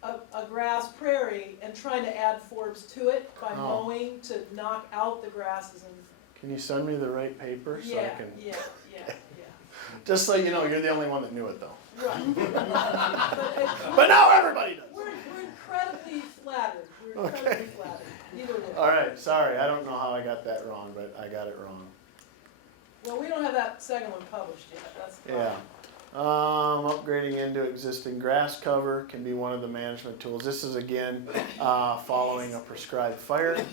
a grass prairie and trying to add forbs to it by Oh. mowing to knock out the grasses and Can you send me the right paper so I yeah, can? yeah. Just so you know, you're the only one that knew it though. Right. But now everybody does. We're incredibly flattered. We're incredibly flattered. Either way. All right, sorry, I don't know how I got that wrong, but I got it wrong. Well, we don't have that second one published yet. That's the Yeah. Upgrading into existing grass cover can be one of the management tools. This is again following a prescribed fire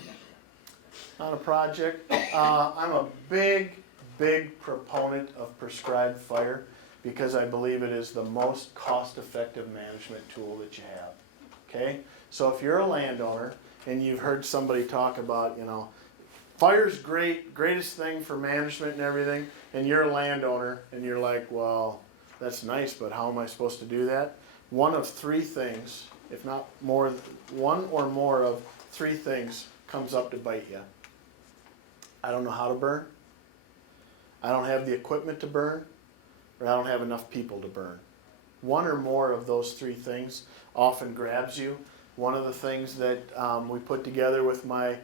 on a project. I'm a big proponent of prescribed fire because I believe it is the most cost-effective management tool that you have. Okay? So if you're a landowner and you've heard somebody talk about, fire's great, greatest thing for management and everything, and you're a landowner and you're like, well, that's nice, but how am I supposed to do that? One of three things, if not more, one or more of three things comes up to bite you. I don't know how to burn. I don't have the equipment to burn, or I don't have enough people to burn. One or more of those three things often grabs you. One of the things that we put together with my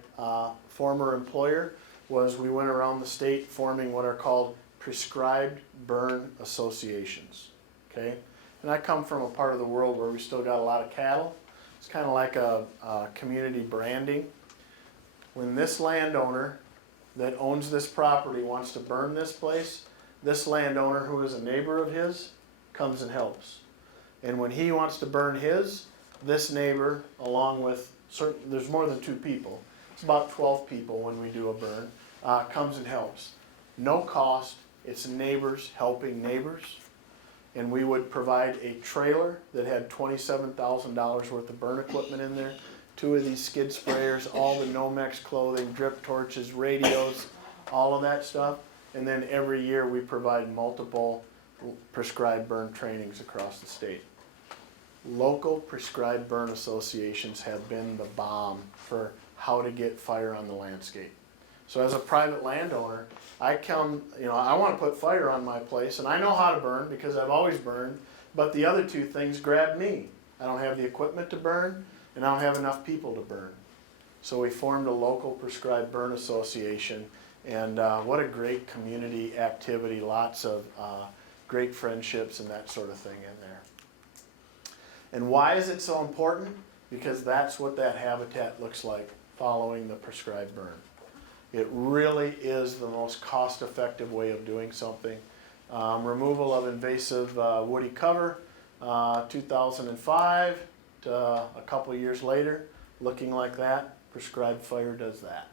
former employer was we went around the state forming what are called prescribed burn associations. Okay? And I come from a part of the world where we still got a lot of cattle. It's kind of like a community branding. When this landowner that owns this property wants to burn this place, this landowner who is a neighbor of his comes and helps. And when he wants to burn his, this neighbor, along with there's more than two people, it's about 12 people when we do a burn, comes and helps. No cost, it's neighbors helping neighbors. And we would provide a trailer that had $27,000 worth of burn equipment in there, 2 of these skid sprayers, all the Nomex clothing, drip torches, radios, all of that stuff. And then every year we provide multiple prescribed burn trainings across the state. Local prescribed burn associations have been the bomb for how to get fire on the landscape. So as a private landowner, I want to put fire on my place, and I know how to burn because I've always burned, but the other two things grab me. I don't have the equipment to burn, and I don't have enough people to burn. So we formed a local prescribed burn association, and what a great community activity, lots of great friendships and that sort of thing in there. And why is it so important? Because that's what that habitat looks like following the prescribed burn. It really is the most cost-effective way of doing something. Removal of invasive woody cover, 2005 to a couple of years later, looking like that. Prescribed fire does that.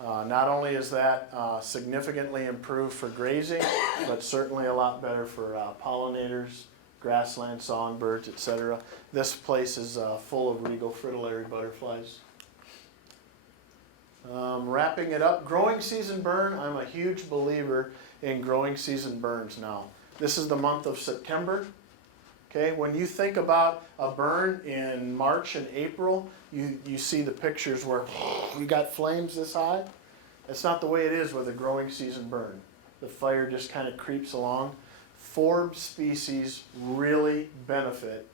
Not only is that significantly improved for grazing, but certainly a lot better for pollinators, grassland, songbirds, etc. This place is full of regal fritillary butterflies. Wrapping it up, growing season burn, I'm a huge believer in growing season burns now. This is the month of September. Okay, when you think about a burn in March and April, you see the pictures where you got flames this high. That's not the way it is with a growing season burn. The fire just kind of creeps along. Forb species really benefit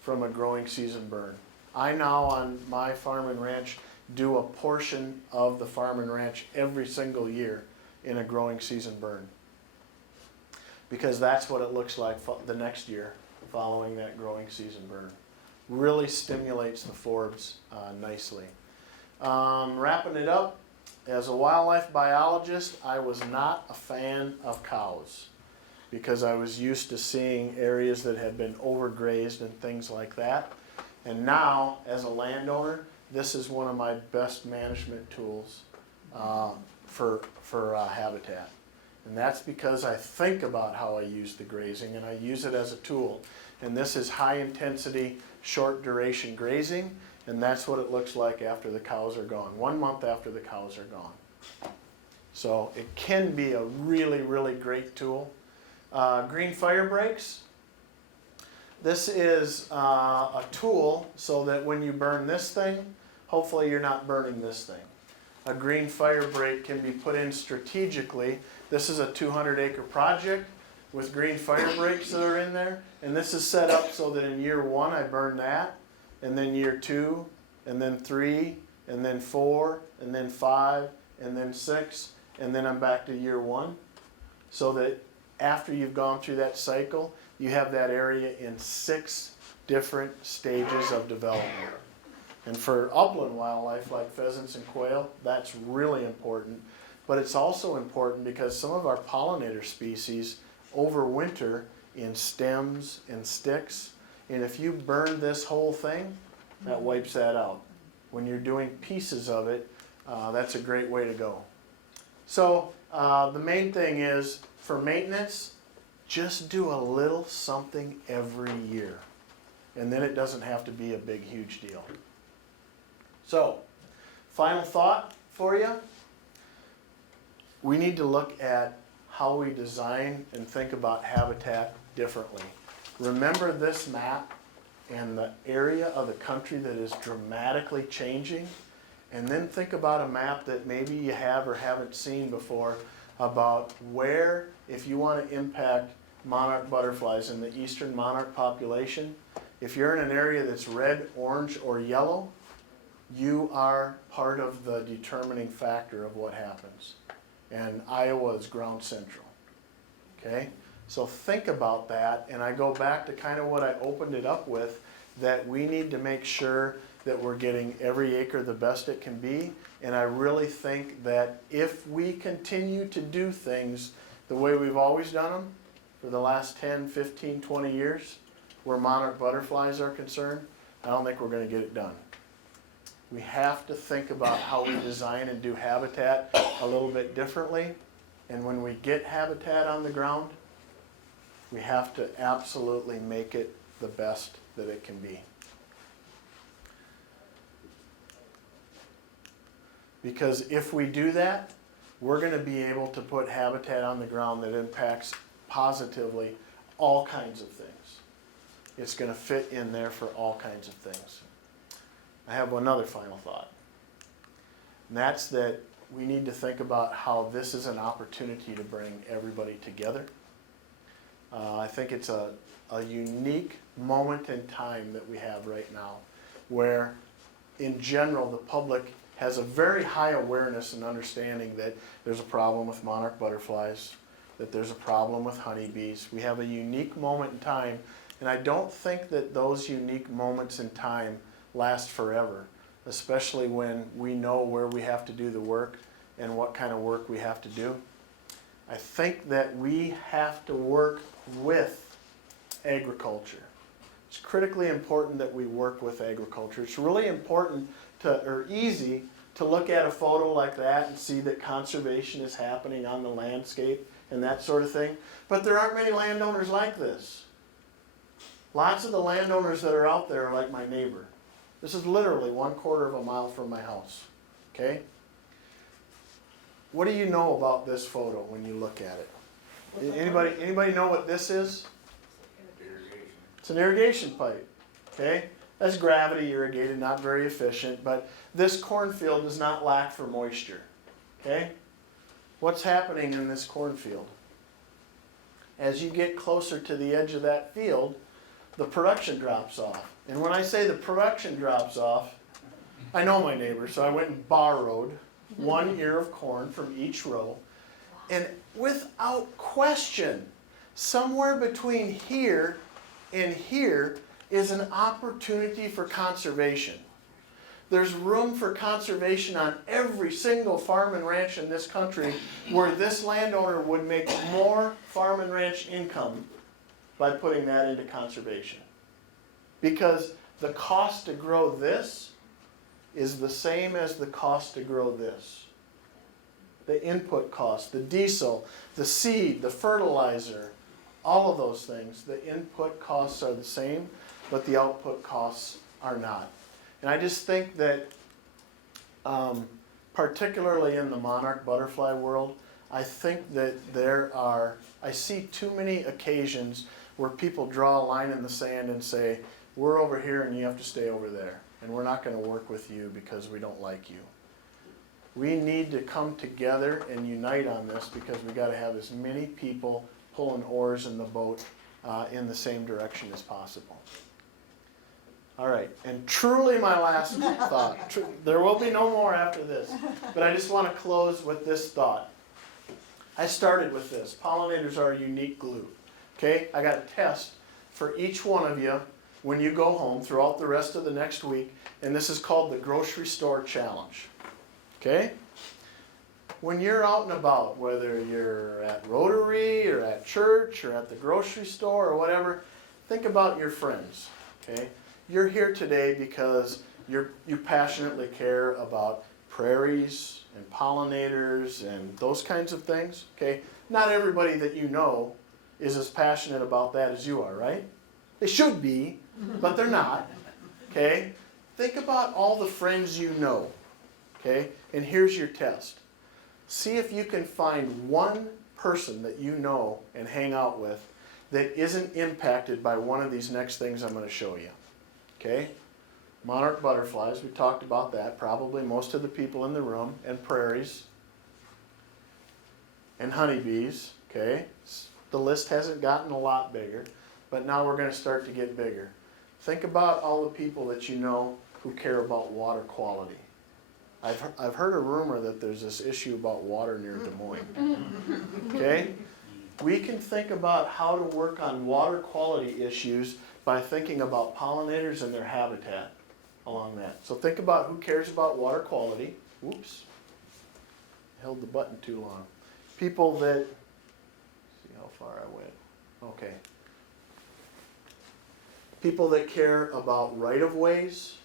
from a growing season burn. I now on my farm and ranch do a portion of the farm and ranch every single year in a growing season burn. Because that's what it looks like the next year following that growing season burn. Really stimulates the forbs nicely. Wrapping it up, as a wildlife biologist, I was not a fan of cows because I was used to seeing areas that had been overgrazed and things like that. And now, as a landowner, this is one of my best management tools for habitat. And that's because I think about how I use the grazing and I use it as a tool. And this is high intensity, short duration grazing, and that's what it looks like after the cows are gone, 1 month after the cows are gone. So it can be a really, really great tool. Green fire breaks. This is a tool so that when you burn this thing, hopefully you're not burning this thing. A green fire break can be put in strategically. This is a 200-acre project with green fire breaks that are in there. And this is set up so that in year 1 I burn that, and then year 2, and then 3, and then 4, and then 5, and then 6, and then I'm back to year 1. So that after you've gone through that cycle, you have that area in 6 different stages of development. And for upland wildlife like pheasants and quail, that's really important. But it's also important because some of our pollinator species overwinter in stems and sticks. And if you burn this whole thing, that wipes that out. When you're doing pieces of it, that's a great way to go. So the main thing is, for maintenance, just do a little something every year. And then it doesn't have to be a big, huge deal. So, final thought for you. We need to look at how we design and think about habitat differently. Remember this map and the area of the country that is dramatically changing, and then think about a map that maybe you have or haven't seen before about where, if you want to impact monarch butterflies in the eastern monarch population, if you're in an area that's red, orange, or yellow, you are part of the determining factor of what happens. And Iowa is ground central. Okay? So think about that, and I go back to kind of what I opened it up with, that we need to make sure that we're getting every acre the best it can be. And I really think that if we continue to do things the way we've always done them for the last 10, 15, 20 years, where monarch butterflies are concerned, I don't think we're going to get it done. We have to think about how we design and do habitat a little bit differently. And when we get habitat on the ground, we have to absolutely make it the best that it can be. Because if we do that, we're going to be able to put habitat on the ground that impacts positively all kinds of things. It's going to fit in there for all kinds of things. I have another final thought. And that's that we need to think about how this is an opportunity to bring everybody together. I think it's a unique moment in time that we have right now where, in general, the public has a very high awareness and understanding that there's a problem with monarch butterflies, that there's a problem with honeybees. We have a unique moment in time, and I don't think that those unique moments in time last forever, especially when we know where we have to do the work and what kind of work we have to do. I think that we have to work with agriculture. It's critically important that we work with agriculture. It's really important or easy to look at a photo like that and see that conservation is happening on the landscape and that sort of thing. But there aren't many landowners like this. Lots of the landowners that are out there are like my neighbor. This is literally 1/4 of a mile from my house, okay? what do you know about this photo when you look at it? What's that Anybody know what this is? Irrigation. It's an irrigation pipe, okay? That's gravity irrigated, not very efficient, but this cornfield does not lack for moisture, okay? What's happening in this cornfield? As you get closer to the edge of that field, the production drops off. And when I say the production drops off, I know my neighbor, so I went and borrowed 1 ear of corn from each row. And without question, somewhere between here and here is an opportunity for conservation. There's room for conservation on every single farm and ranch in this country where this landowner would make more farm and ranch income by putting that into conservation. Because the cost to grow this is the same as the cost to grow this. The input cost, the diesel, the seed, the fertilizer, all of those things, the input costs are the same, but the output costs are not. And I just think that, particularly in the monarch butterfly world, I think that I see too many occasions where people draw a line in the sand and say, we're over here and you have to stay over there. And we're not going to work with you because we don't like you. We need to come together and unite on this because we got to have as many people pulling oars in the boat in the same direction as possible. All right, and truly my last thought. There will be no more after this, but I just want to close with this thought. I started with this. Pollinators are a unique glue. Okay, I got a test for each one of you when you go home throughout the rest of the next week, and this is called the Grocery Store Challenge. Okay? When you're out and about, whether you're at Rotary or at church or at the grocery store or whatever, think about your friends. Okay? You're here today because you passionately care about prairies and pollinators and those kinds of things. Okay? Not everybody that you know is as passionate about that as you are, right? They should be, but they're not. Okay? Think about all the friends you know. Okay? And here's your test. See if you can find one person that you know and hang out with that isn't impacted by one of these next things I'm going to show you. Okay? Monarch butterflies, we talked about that. Probably most of the people in the room. And prairies. And honeybees. Okay? The list hasn't gotten a lot bigger, but now we're going to start to get bigger. Think about all the people that you know who care about water quality. I've heard a rumor that there's this issue about water near Des Moines. Okay? We can think about how to work on water quality issues by thinking about pollinators and their habitat along that. So think about who cares about water quality. Oops. Held the button too long. People that, see how far I went. Okay. People that care about right-of-ways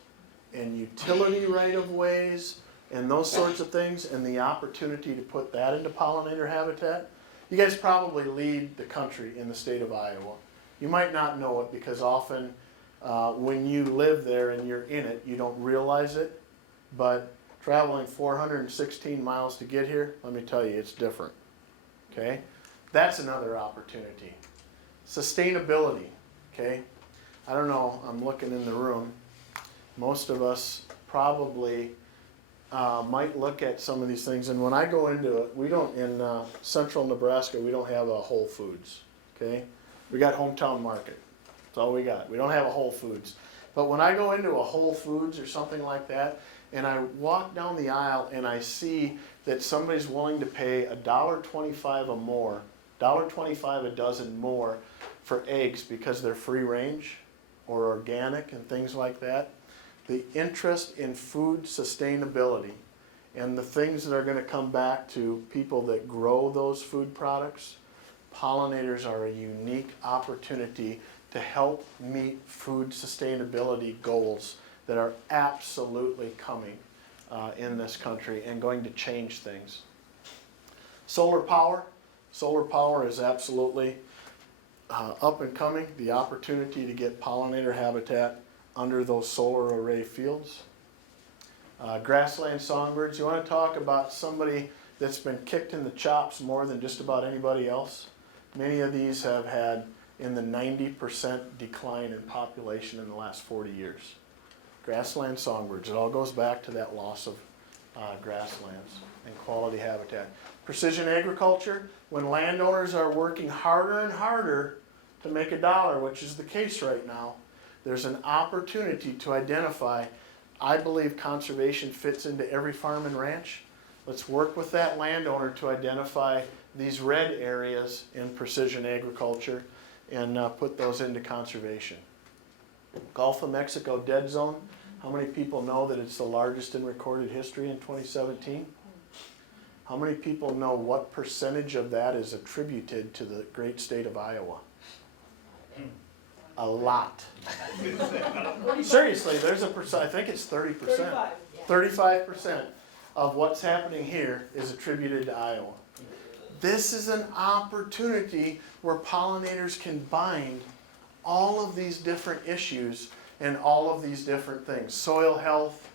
and utility right-of-ways and those sorts of things, and the opportunity to put that into pollinator habitat. You guys probably lead the country in the state of Iowa. You might not know it because often when you live there and you're in it, you don't realize it. But traveling 416 miles to get here, let me tell you, it's different. Okay? That's another opportunity. Sustainability. Okay? I don't know, I'm looking in the room. Most of us probably might look at some of these things, and when I go into it, we don't, in central Nebraska, we don't have a Whole Foods, okay? We got Hometown Market, that's all we got. We don't have a Whole Foods. But when I go into a Whole Foods or something like that, and I walk down the aisle and I see that somebody's willing to pay $1.25 or more, $1.25 a dozen more for eggs because they're free range or organic and things like that, the interest in food sustainability and the things that are going to come back to people that grow those food products, pollinators are a unique opportunity to help meet food sustainability goals that are absolutely coming in this country and going to change things. Solar power is absolutely up and coming. The opportunity to get pollinator habitat under those solar array fields. Grassland songbirds, you want to talk about somebody that's been kicked in the chops more than just about anybody else. Many of these have had in the 90% decline in population in the last 40 years. Grassland songbirds, it all goes back to that loss of grasslands and quality habitat. Precision agriculture, when landowners are working harder and harder to make a dollar, which is the case right now, there's an opportunity to identify. I believe conservation fits into every farm and ranch. Let's work with that landowner to identify these red areas in precision agriculture and put those into conservation. Gulf of Mexico dead zone. How many people know that it's the largest in recorded history in 2017? How many people know what percentage of that is attributed to the great state of Iowa? A lot. Seriously, there's a percent, I think it's 30%. 35. 35% of what's happening here is attributed to Iowa. This is an opportunity where pollinators can bind all of these different issues and all of these different things. Soil health,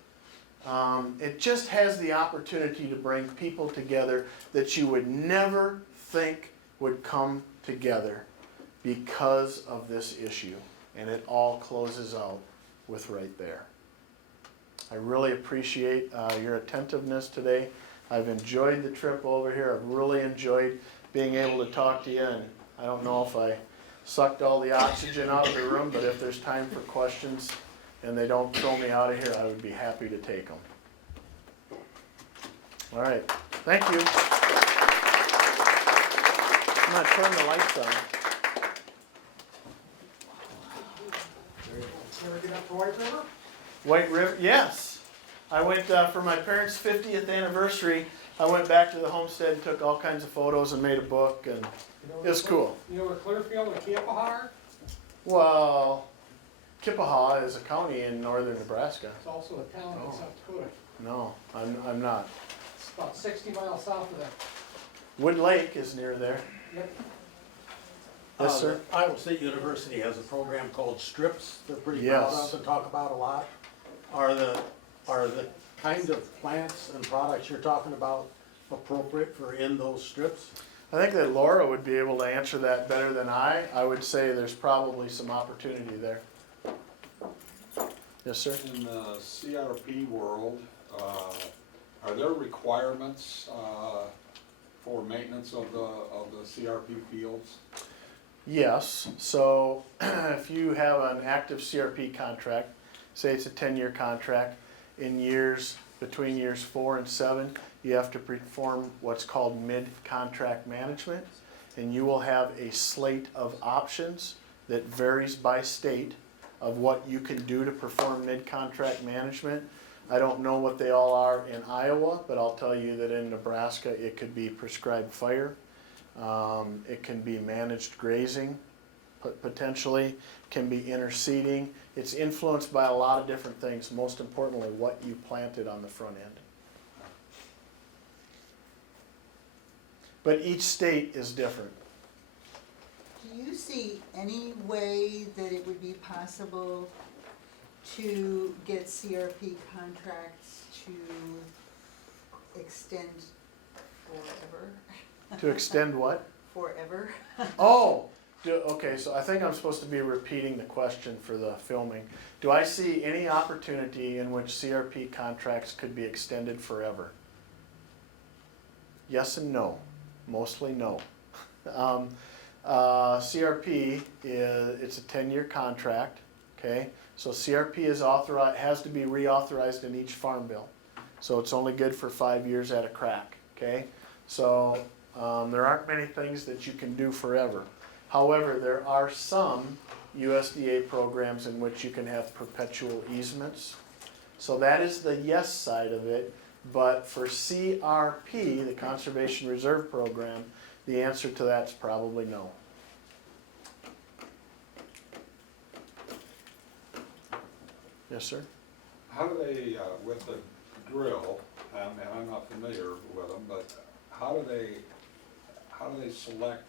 it just has the opportunity to bring people together that you would never think would come together because of this issue. And it all closes out with right there. I really appreciate your attentiveness today. I've enjoyed the trip over here. I've really enjoyed being able to talk to you. And I don't know if I sucked all the oxygen out of the room, but if there's time for questions and they don't throw me out of here, I would be happy to take them. All right. Thank you. I'm going to turn the lights on. Ever get up to White River? White River, yes. I went for my parents' 50th anniversary. I went back to the homestead and took all kinds of photos and made a book, and it was cool. You know where Clearfield and Keepaw are? Well, Kippahaw is a county in northern Nebraska. It's also a town in South Dakota. No, I'm not. It's about 60 miles south of there. Wood Lake is near there. Yep. Yes, sir. Iowa State University has a program called STRIPS. They're pretty Yes. proud of and talk about a lot. Are the kind of plants and products you're talking about appropriate for in those strips? I think that Laura would be able to answer that better than I. I would say there's probably some opportunity there. Yes, sir. In the CRP world, are there requirements for maintenance of the CRP fields? Yes, so if you have an active CRP contract, say it's a 10-year contract, in between years 4 and 7, you have to perform what's called mid-contract management, and you will have a slate of options that varies by state of what you can do to perform mid-contract management. I don't know what they all are in Iowa, but I'll tell you that in Nebraska it could be prescribed fire. It can be managed grazing, potentially, can be interseeding. It's influenced by a lot of different things, most importantly, what you planted on the front end. But each state is different. Do you see any way that it would be possible to get CRP contracts to extend forever? To extend what? Forever? Oh, okay, so I think I'm supposed to be repeating the question for the filming. Do I see any opportunity in which CRP contracts could be extended forever? Yes and no. Mostly no. CRP it's a 10-year contract, okay? So CRP is has to be reauthorized in each farm bill. So it's only good for 5 years at a crack, okay? So there aren't many things that you can do forever. However, there are some USDA programs in which you can have perpetual easements. So that is the yes side of it. But for CRP, the Conservation Reserve Program, the answer to that's probably no. Yes, sir? How do they, with the drill, and I'm not familiar with them, but how do they select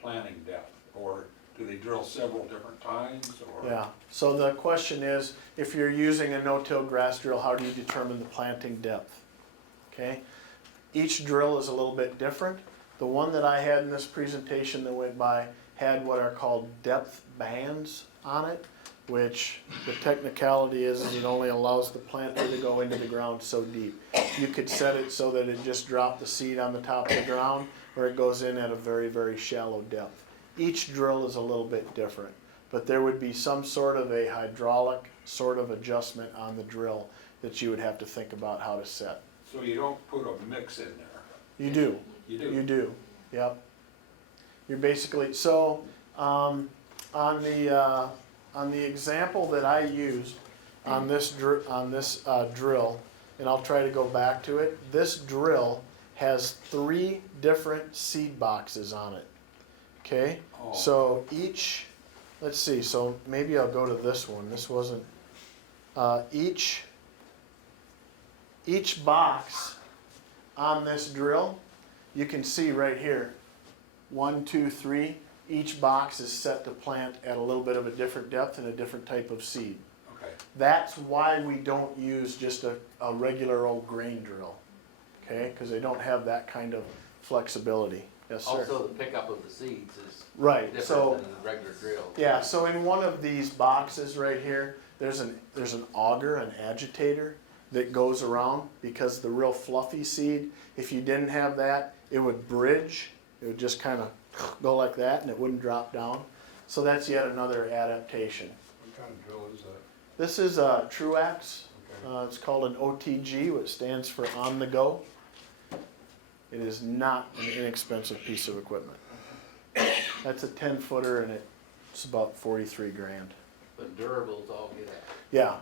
planting depth? Or do they drill several different times? Or? Yeah, so the question is, if you're using a no-till grass drill, how do you determine the planting depth? Okay, Each drill is a little bit different. The one that I had in this presentation that went by had what are called depth bands on it, which the technicality is it only allows the planter to go into the ground so deep. You could set it so that it just dropped the seed on the top of the ground, or it goes in at a very, very shallow depth. Each drill is a little bit different, but there would be some sort of a hydraulic sort of adjustment on the drill that you would have to think about how to set. So you don't put a mix in there? You do. You do? You do, yep. You're basically, so, on the example that I used on this drill, and I'll try to go back to it, this drill has 3 different seed boxes on it, okay? Oh. So each, let's see, so maybe I'll go to this one, this wasn't, each box on this drill, you can see right here, 1, 2, 3, each box is set to plant at a little bit of a different depth and a different type of seed. Okay. That's why we don't use just a regular old grain drill, okay? Because they don't have that kind of flexibility. Yes, sir. Also, the pickup of the seeds is Right, different so, than the regular drill. yeah, so in one of these boxes right here, there's an auger, an agitator that goes around, because the real fluffy seed, if you didn't have that, it would bridge. It would just kind of go like that and it wouldn't drop down. So that's yet another adaptation. What kind of drill is that? This is a Truax. Okay. It's called an OTG, which stands for on the go. It is not an inexpensive piece of equipment. That's a 10-footer and it's about 43 grand. But durables all get out. Yeah,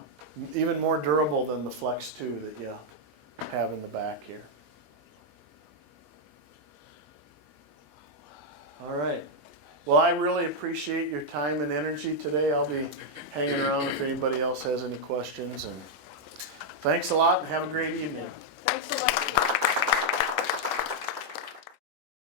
even more durable than the Flex 2 that you have in the back here. All right. Well, I really appreciate your time and energy today. I'll be hanging around if anybody else has any questions. And thanks a lot and have a great evening. Thanks so much.